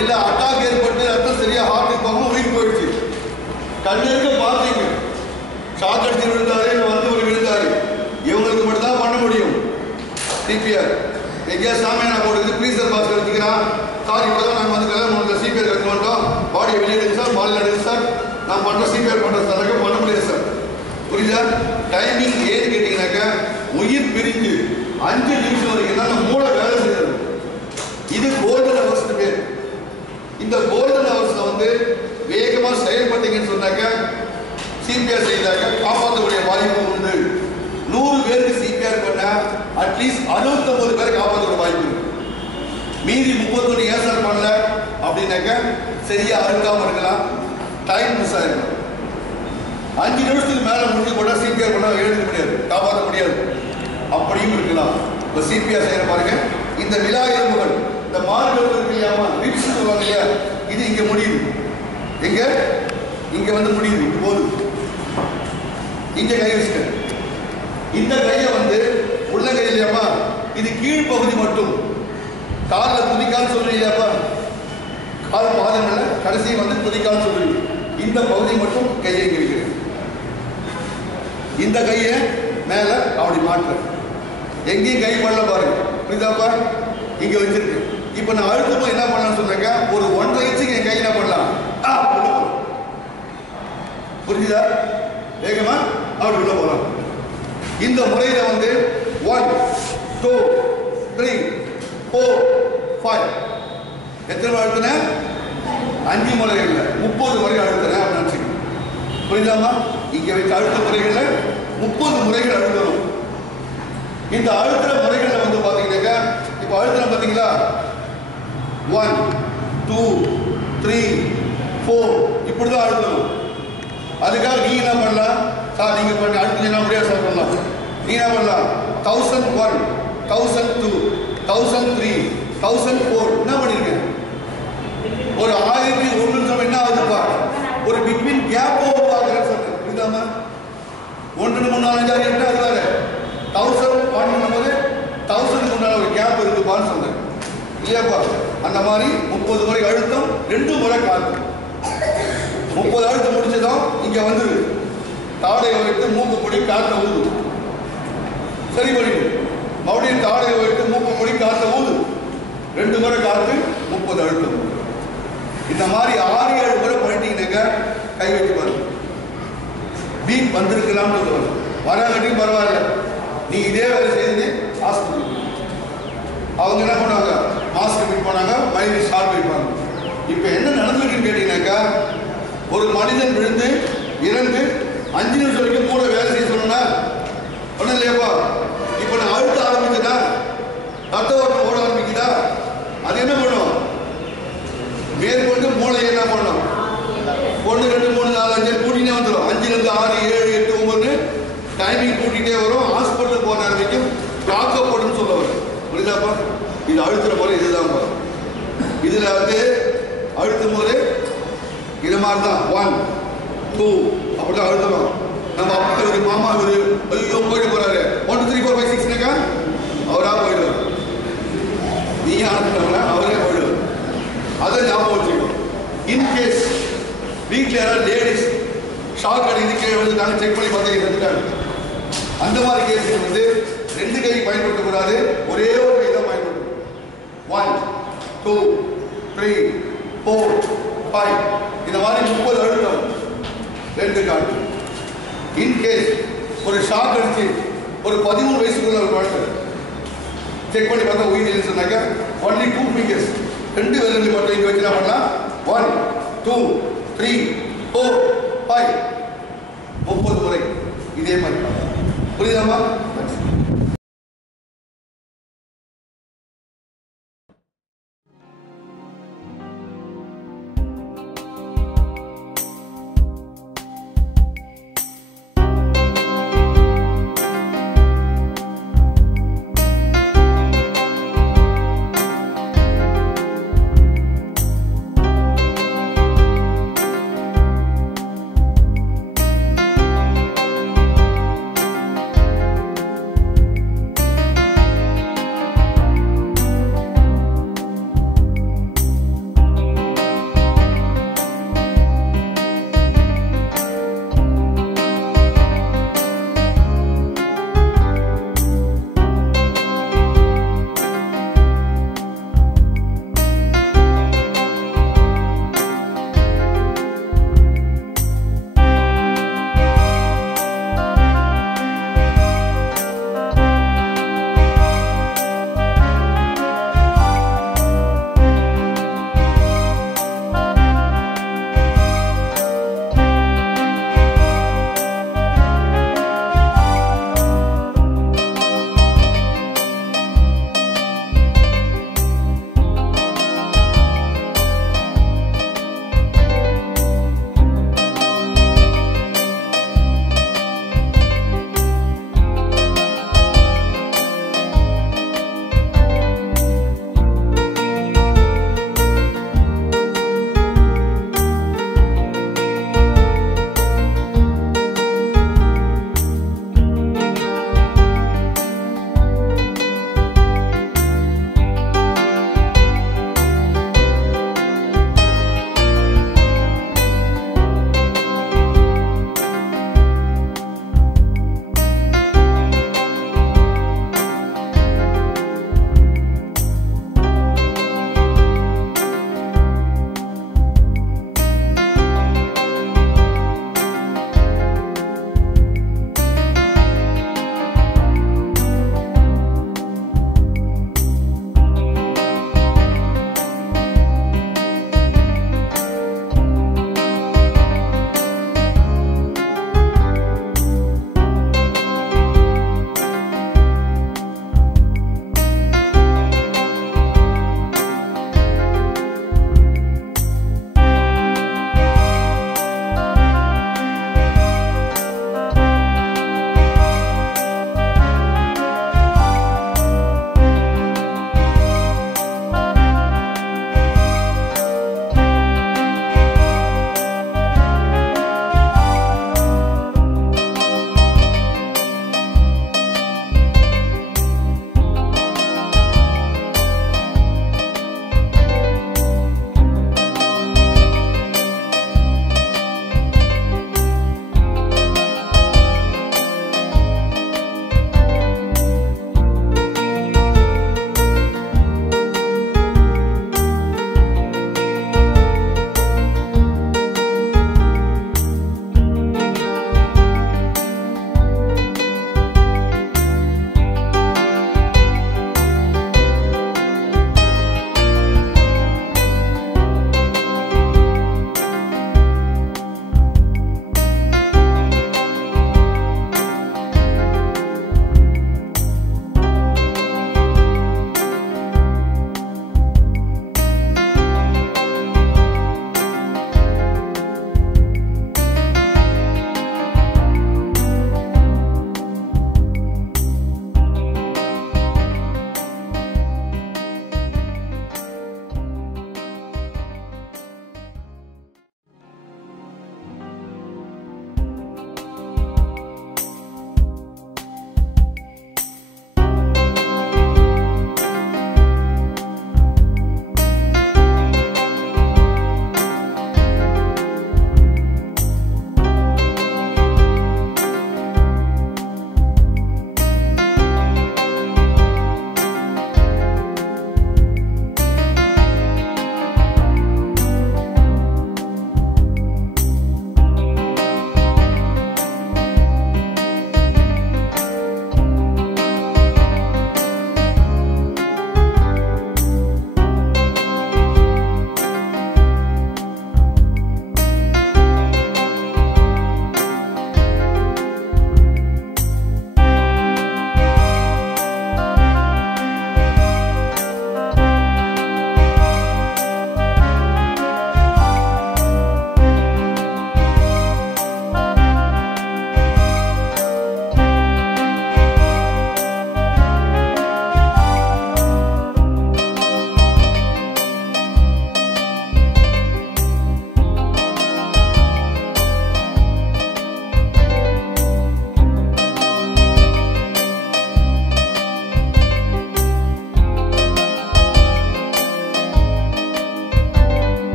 இல்ல அட்டாக் ஏற்பட்டு ரத்தம் சரியா ஹார்ட்டுக்கு போகாம உயிர் போயிடுச்சு. கண்ணிற்கு பார்த்தீங்க, ஷாக் அடிச்சு விழுந்தாரு, வந்து ஒரு விழுந்தாரு, இவங்களுக்கு மட்டும் தான் பண்ண முடியும் சிபிஆர். எங்கேயா சாமியான போடுறது ஃப்ரீசர் பாக்ஸ் எடுத்துக்கிறான், சார் இப்போதான் நாங்கள் வந்து கல்யாணம் பண்ணுற சிபிஆர் எடுத்து வந்துட்டோம், பாடியை வெளியிடுங்க சார், மாலையில் எடுங்க சார், நான் பண்ணுற சிபிஆர் பண்ணுற சார் பண்ண முடியாது சார். புரியுதா? டைமிங் ஏன்னு கேட்டீங்கன்னாக்கா, உயிர் பிரிஞ்சு 5 நிமிஷம் வரைக்கும் தான் நம்ம மூளை வேலை செய்யறது. இது கோல்டன் ஹவர்ஸ் பேர். இந்த கோல்டன் ஹவர்ஸ்ல வந்து வேகமாக செயல்பட்டீங்கன்னு சொன்னாக்க சிபிஆர் செய்தாக்க காப்பாற்றக்கூடிய வாய்ப்பு உண்டு. 100 பேருக்கு சிபிஆர் பண்ண அட்லீஸ்ட் 69 பேரை காப்பாற்ற வாய்ப்பு இருக்கு. மீதி 31 ஏன் சார் பண்ணல அப்படின்னாக்க சரியா அழுக்காம இருக்கலாம், டைம் மிஸ் ஆகிருக்கலாம். 5 நிமிஷத்துக்கு மேல முடிஞ்சு கூட சிபிஆர் பண்ண எழுத முடியாது, காப்பாற்ற முடியாது, அப்படியும் இருக்கலாம். இப்போ சிபிஆர் செய்யற பாருங்க, இந்த விழா எலும்புகள், இந்த மார்பு இருக்கு இல்லையாமா, ரிப்ஸ் சொல்லுவாங்க இல்லையா, இது இங்க முடியுது, எங்க இங்க வந்து முடியுது, இது போதும். இங்க கை வச்சுக்க, இந்த கையை வந்து உள்ளங்கை இல்லையாமா, இது கீழ்ப்பகுதி மட்டும், காலில் துதிக்கான்னு சொல்றீங்கப்பா, கால் பாதங்கள்ல கடைசி வந்து துதிக்கான்னு சொல்றீங்க, இந்த பகுதி மட்டும் கையை இங்க வைக்கிறேன். இந்த கையை மேல அப்படி மாற்றுறேன், எங்கேயும் கை பண்ணல பாருங்க. புரியுதாப்பா? இங்க வச்சிருக்கு. இப்ப நான் அழுத்தமா என்ன பண்ணலாம்னு சொன்னாங்க, ஒரு 1.5 இன்ச்சுக்கு என் கை என்ன பண்ணலாம், புரிஞ்சுதா? வேகமா அப்படி உள்ள போகலாம். இந்த முறையில வந்து 1 2 3 4 5 எத்தனை அழுத்தினேன், 5 முறைகள்ல 30 முறை அழுத்தினேன் அப்படின்னு நினைச்சுக்கணும். புரியுதாமா? இங்க வைக்க அழுத்த முறைகள்ல 30 முறைகள் அழுத்தணும். இந்த அழுத்துற முறைகள்ல வந்து பாத்தீங்கன்னாக்கா, இப்ப அழுத்தின பாத்தீங்களா, 1 2 3 4 இப்படிதான் அழுத்தணும். அதுக்காக நீ என்ன பண்ணலாம் சார், நீங்க பண்ண அழுத்தினா முடியாது சார் பண்ணலாம். நீ என்ன பண்ணலாம், 1001 1002 1003 1004 என்ன பண்ணிருக்கேன், ஒரு 1001 நிமிஷம் என்ன ஆகுதுப்பா, ஒரு பிட்வீன் கேப் உருவாக்குறேன்னு சொல்றேன். புரியுதாமா? 1 2 3 4 5 6 8 அது வேற 1001 பண்ணும்போது 1000க்கு முன்னால ஒரு கேப் இருக்குப்பான்னு சொன்னேன் இல்லையாப்பா? அந்த மாதிரி 30 முறை அழுத்தம், 2 முறை காத்து. 30 அழுத்து முடிச்சதும் இங்க வந்துரு. தாடையை வைத்து மூக்கு பொடி காற்ற ஊது. சரி பண்ணிடு. மறுபடியும் தாடையை வைத்து மூக்கு பொடி காற்ற ஊது. 2 முறை காத்து 30 அழுத்தம். இந்த மாதிரி 6-7 முறை பண்ணிட்டீங்கன்னாக்க கை வச்சு பாருங்க. பீப் வந்திருக்கலாம்னு சொல்லுவாங்க. வராங்கட்டியும் பரவாயில்ல, நீ இதே வேலை செய்து ஹாஸ்பிட்டல். அவங்க என்ன பண்ணுவாங்க, மாஸ்க் ஃபிட் பண்ணாங்க, வயிறு ஷார்ப் வைப்பாங்க. இப்போ என்ன நடந்திருக்குன்னு கேட்டீங்கன்னாக்கா, ஒரு மனிதன் விழுந்து இறந்து 5 நிமிஷம் வரைக்கும் மூளை வேலை செய்ய சொல்லணும்னா ஒன்றும் இல்லையாப்பா. இப்போ நான் அழுத்த ஆரம்பிச்சுன்னா ரத்த ஓட்டம் ஓட ஆரம்பிக்குதா, அது என்ன பண்ணும், மேற்கொண்டு மூளையை என்ன பண்ணும், 1 2 3 4 5 கூட்டிகிட்டே வந்துடும். 5லேருந்து 6 7 8 9 டைமிங் கூட்டிகிட்டே வரும். ஹாஸ்பிட்டல் போன வரைக்கும் லாக்கப் போடுன்னு சொல்ல வரும். புரியுதாப்பா? இது அழுத்துற போது இதுதான்ப்பா. இதில் வந்து அழுத்தும் போது இது மாதிரி தான் 1 2 அப்படிதான் அழுத்தணும். நம்ம அப்பா ஒரு மாமா ஒரு ஐயோ போயிட்டு போறாரு 1 2 3 4 5 6னாக்கா அவராக போயிடுவார். நீங்க அனுப்புனாங்களா அவரே போயிடுவார். அதை ஞாபகம் வச்சுக்கணும். இன்கேஸ் வீட்டில் யாராவது லேடிஸ் ஷாக் அடிக்குது கீழே வந்து நாங்கள் செக் பண்ணி பார்த்தா செஞ்சுட்டாங்க. அந்த மாதிரி கேஸுக்கு வந்து 2 கை பயன்படுத்தக்கூடாது, ஒரே ஒரு கை தான் பயன்படுத்தணும். 1 2 3 4 5 இந்த மாதிரி 30 அழுத்தம் 2 காட்டு. இன்கேஸ் ஒரு ஷாக் அடிச்சு ஒரு 13 வயசுக்குள்ள ஒரு குழந்தை செக் பண்ணி பார்த்தா உயிர் இல்லைன்னு சொன்னாக்க ஒன்லி 2 ஃபிங்கர்ஸ் 2 விரல் மட்டும் இங்கே வச்சு என்ன பண்ணலாம், 1 2 3 4 5 30 முறை இதே மாதிரி. புரியுதாமா?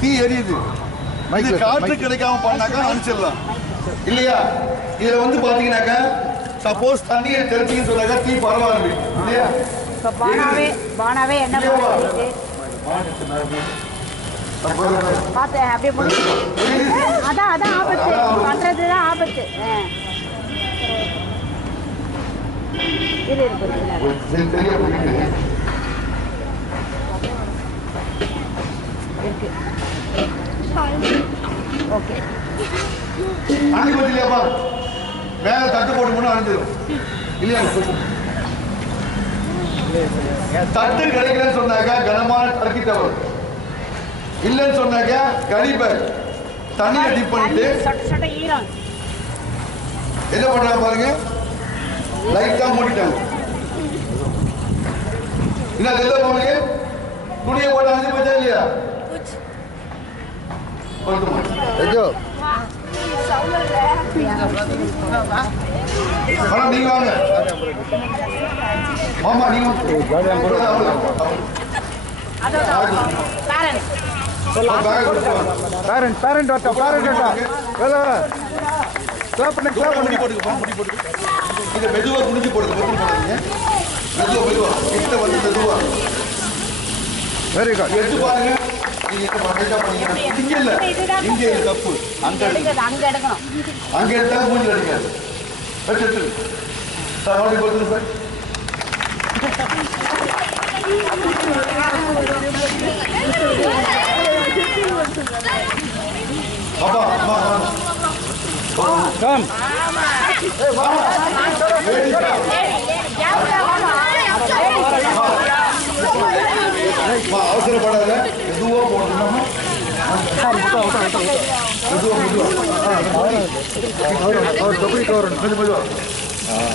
தீ எரியுது. இது காற்று கிடைக்காம பண்ணாக்கா அணைச்சிடலாம் இல்லையா? இதுல வந்து பாத்தீங்கன்னாக்கா சப்போஸ் தண்ணியை தெரிஞ்சுன்னு சொன்னாக்கா தீ பரவாயில்லை இல்லையா? பானாவே என்ன பார்த்தேன் அப்படியே முடிச்சு. அதான் ஆபத்து பண்றதுதான் ஆபத்து. இது இருக்கு ஓகே. அணி இல்லையாப்பா? மேல தட்டு போட்டு முன்ன அணிஞ்சிடும் இல்லையா? தட்டு கிடைக்கலன்னு சொன்னாக்கா கனமான டர்க்கி டவர், இல்லைன்னு சொன்னாக்கா கரிபர் தண்ணியை டிப் பண்ணிட்டு என்ன பண்றாங்க பாருங்க, லைட்டா மூடிட்டாங்க. என்ன தெரியல போனீங்க, துணியை போட்டு அணிஞ்சு போச்சா இல்லையா? நீங்க வாங்க மாமா, நீங்க மெதுவா குடிஞ்சு போடுங்க, மெதுவா கிட்ட வந்து மெதுவா. Very good. எடுத்து பாருங்க. நீங்க என்ன பண்ணீங்க? இங்க இல்ல, இங்க தப்பு. அங்க எடுக்கணும். அங்க எடுத்தா மூஞ்சி அடிக்காது. எடுத்து சார் வாடி போடுங்க சார். பாப்பா அம்மா கம். ஏய் வாமா. அவசரப்படாத, மெதுவா போடணும்.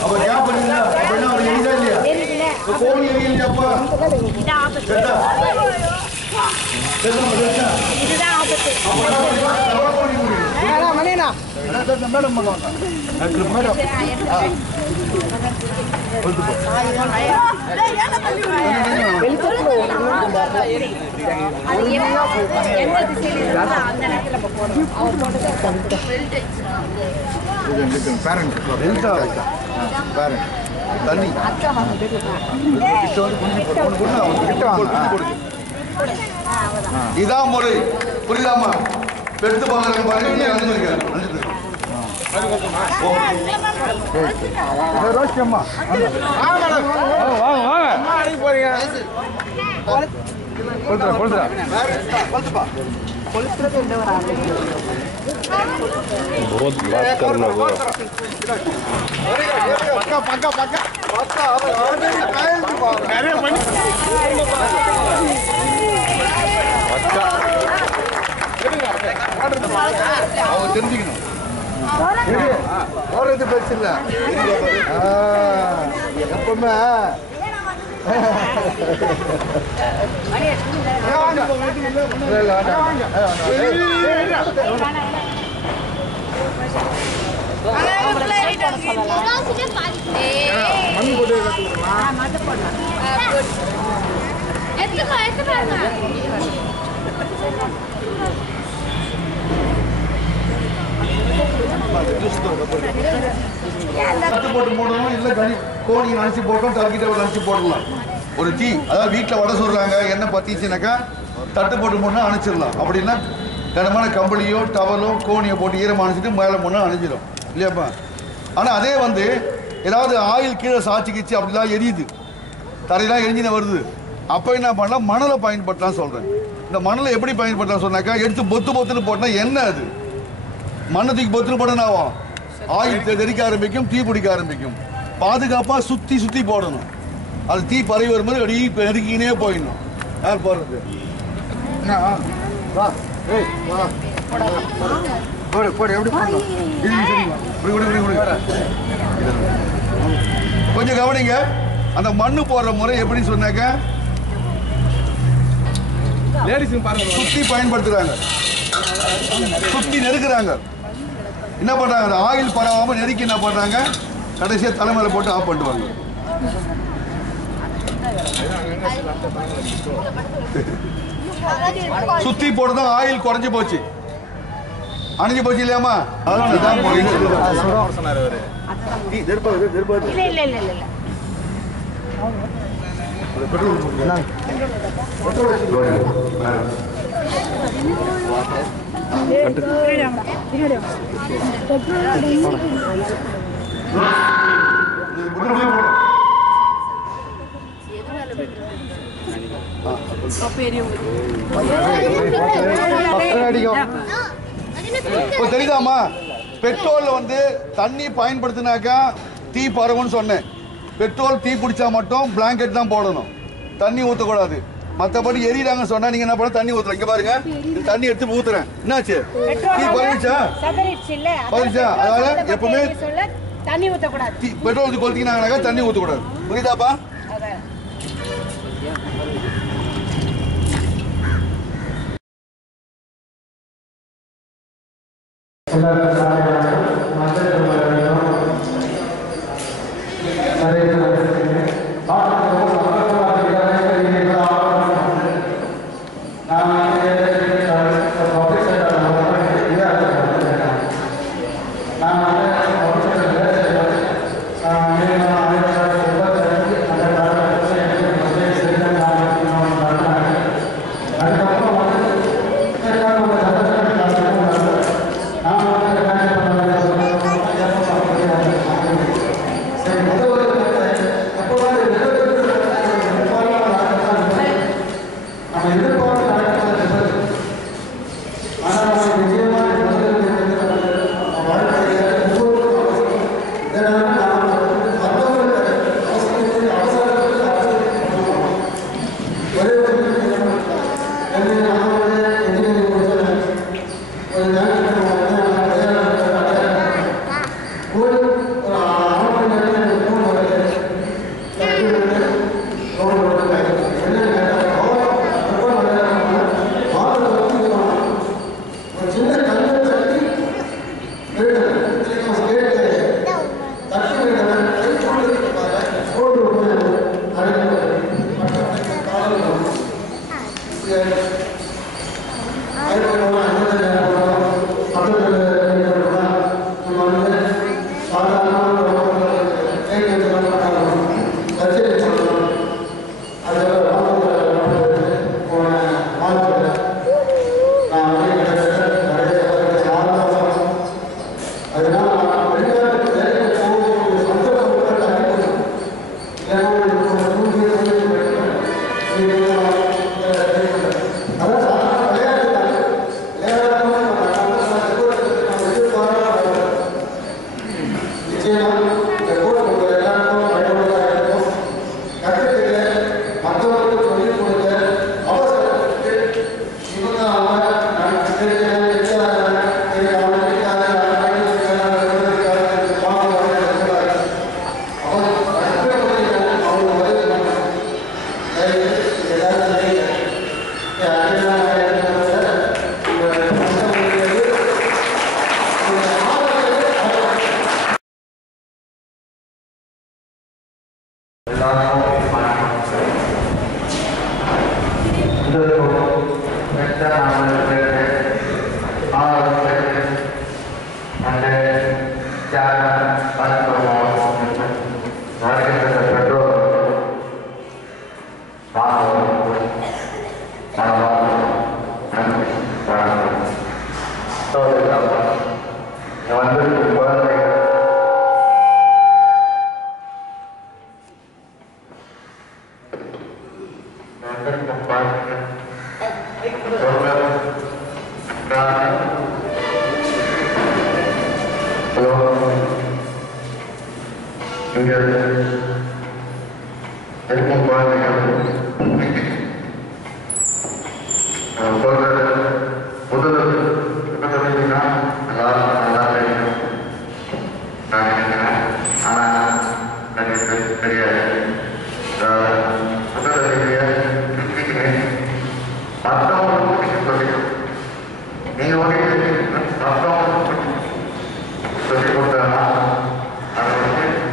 அப்ப கேப் பண்ணீங்களா? அப்படின்னா அவர் எரிதா இல்லையா? கோழி எரியில்லையாப்பா? மேடம் பண்ணுவாங்க. தண்ணி இதான் முறை, புரியுதாமா? எடுத்து பாருங்க பாருங்க. ரோஷியம்மா बहुत बात करना वो पक्का पक्का पक्का पक्का அவர் தெரிஞ்சுக்கணும். போறது பிரச்சனை இல்லை. எப்பவுமே போட்டு போடணும், இல்ல கோழி நினைச்சு போட்டோம், டர்க்கிட்ட நினைச்சு போடலாம். ஒரு டீ, அதாவது வீட்டில் வடை சொல்றாங்க, என்ன பத்திச்சுனாக்கா தட்டு போட்டு போடணும் அணைச்சிடலாம். அப்படின்னா கனமான கம்பளியோ டவலோ கோணியோ போட்டு ஈரம் அணைச்சிட்டு மேலே போனால் அணைஞ்சிடும் இல்லையாப்பா? ஆனால் அதே வந்து ஏதாவது ஆயில் கீழே சாய்ச்சிக்கிச்சு அப்படிலாம் எரியுது, தரையெல்லாம் எரிஞ்சின வருது, அப்போ என்ன பண்ணலாம், மணலை பயன்படுத்தலாம் சொல்கிறேன். இந்த மணலை எப்படி பயன்படுத்தலாம் சொன்னாக்கா, எடுத்து பொத்து பொத்துன்னு போட்டால் என்ன அது மண்ணத்துக்கு பொத்துன்னு போட்டோன்னா ஆகும், ஆயில் தெறிக்க ஆரம்பிக்கும், தீ பிடிக்க ஆரம்பிக்கும். பாதுகாப்பாக சுற்றி சுற்றி போடணும். அது தீ பரவி வரும்போது அடி நெருக்கினே போயிடணும். யார் போடுறது? கொஞ்சம் கவனிங்க. அந்த மண்ணு போடுற முறை எப்படின்னு சொன்னாக்க, சுத்தி பயன்படுத்துறாங்க, சுத்தி நெருக்குறாங்க. என்ன பண்றாங்க, ஆயில் பரவாம நெருக்கி என்ன பண்றாங்க, கடைசியா தலைமையில போட்டு ஆஃப் பண்ணுவாங்க. சுத்தி போடுறதும் ஆயில் குறைஞ்சு போச்சு, அணிஞ்சு போச்சு இல்லையாமா? அதனால தெரியுதாமா? பெட்ரோல்ல வந்து தண்ணி பயன்படுத்தினாக்கா தீ பரவும்னு சொன்னேன். பெட்ரோல் தீ பிடிச்சா மட்டும் பிளாங்கெட் தான் போடணும், தண்ணி ஊற்றக்கூடாது. மற்றபடி எரியிறாங்க சொன்னா நீங்க என்ன பண்ண, தண்ணி ஊத்துறேன். இங்க பாருங்க, தண்ணி எடுத்து ஊத்துறேன். என்னாச்சு? தீ பரவிச்சா? பரவிச்சா? அதனால எப்பவுமே தண்ணி ஊற்றக்கூடாது. பெட்ரோல் ஊற்றி கொளுத்தினாங்கனாக்கா தண்ணி ஊற்றக்கூடாது. புரியுதாப்பா?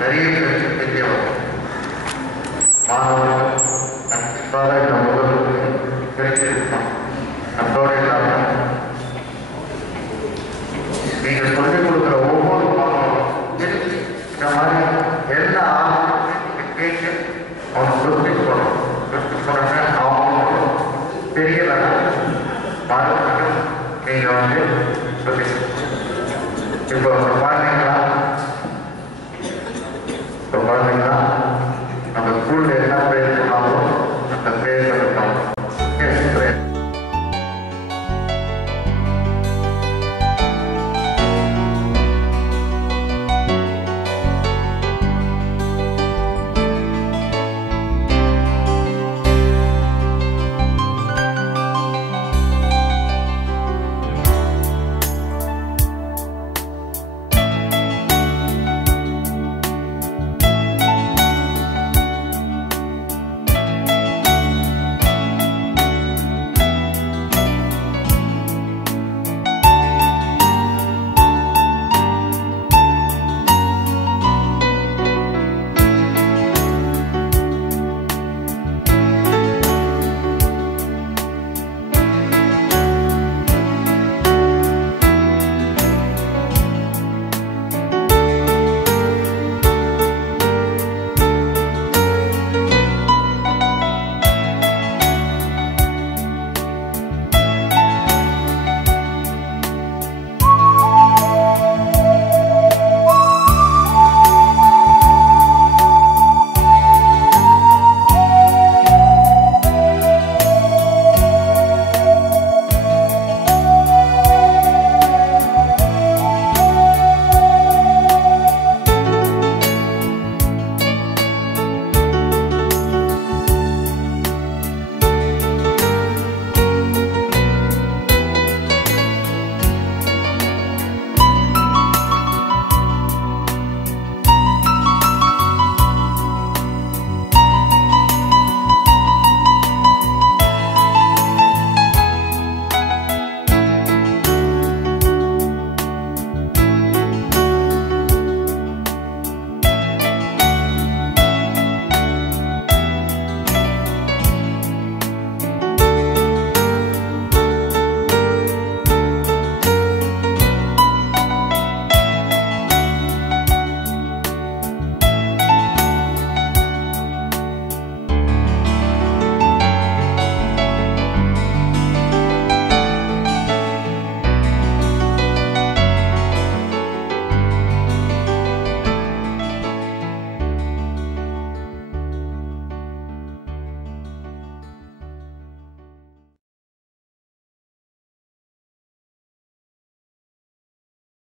நிறைய தான் இந்த முதல் கிடைச்சிருக்கோம். அதோட இல்லாமல் நீங்கள் சொல்லி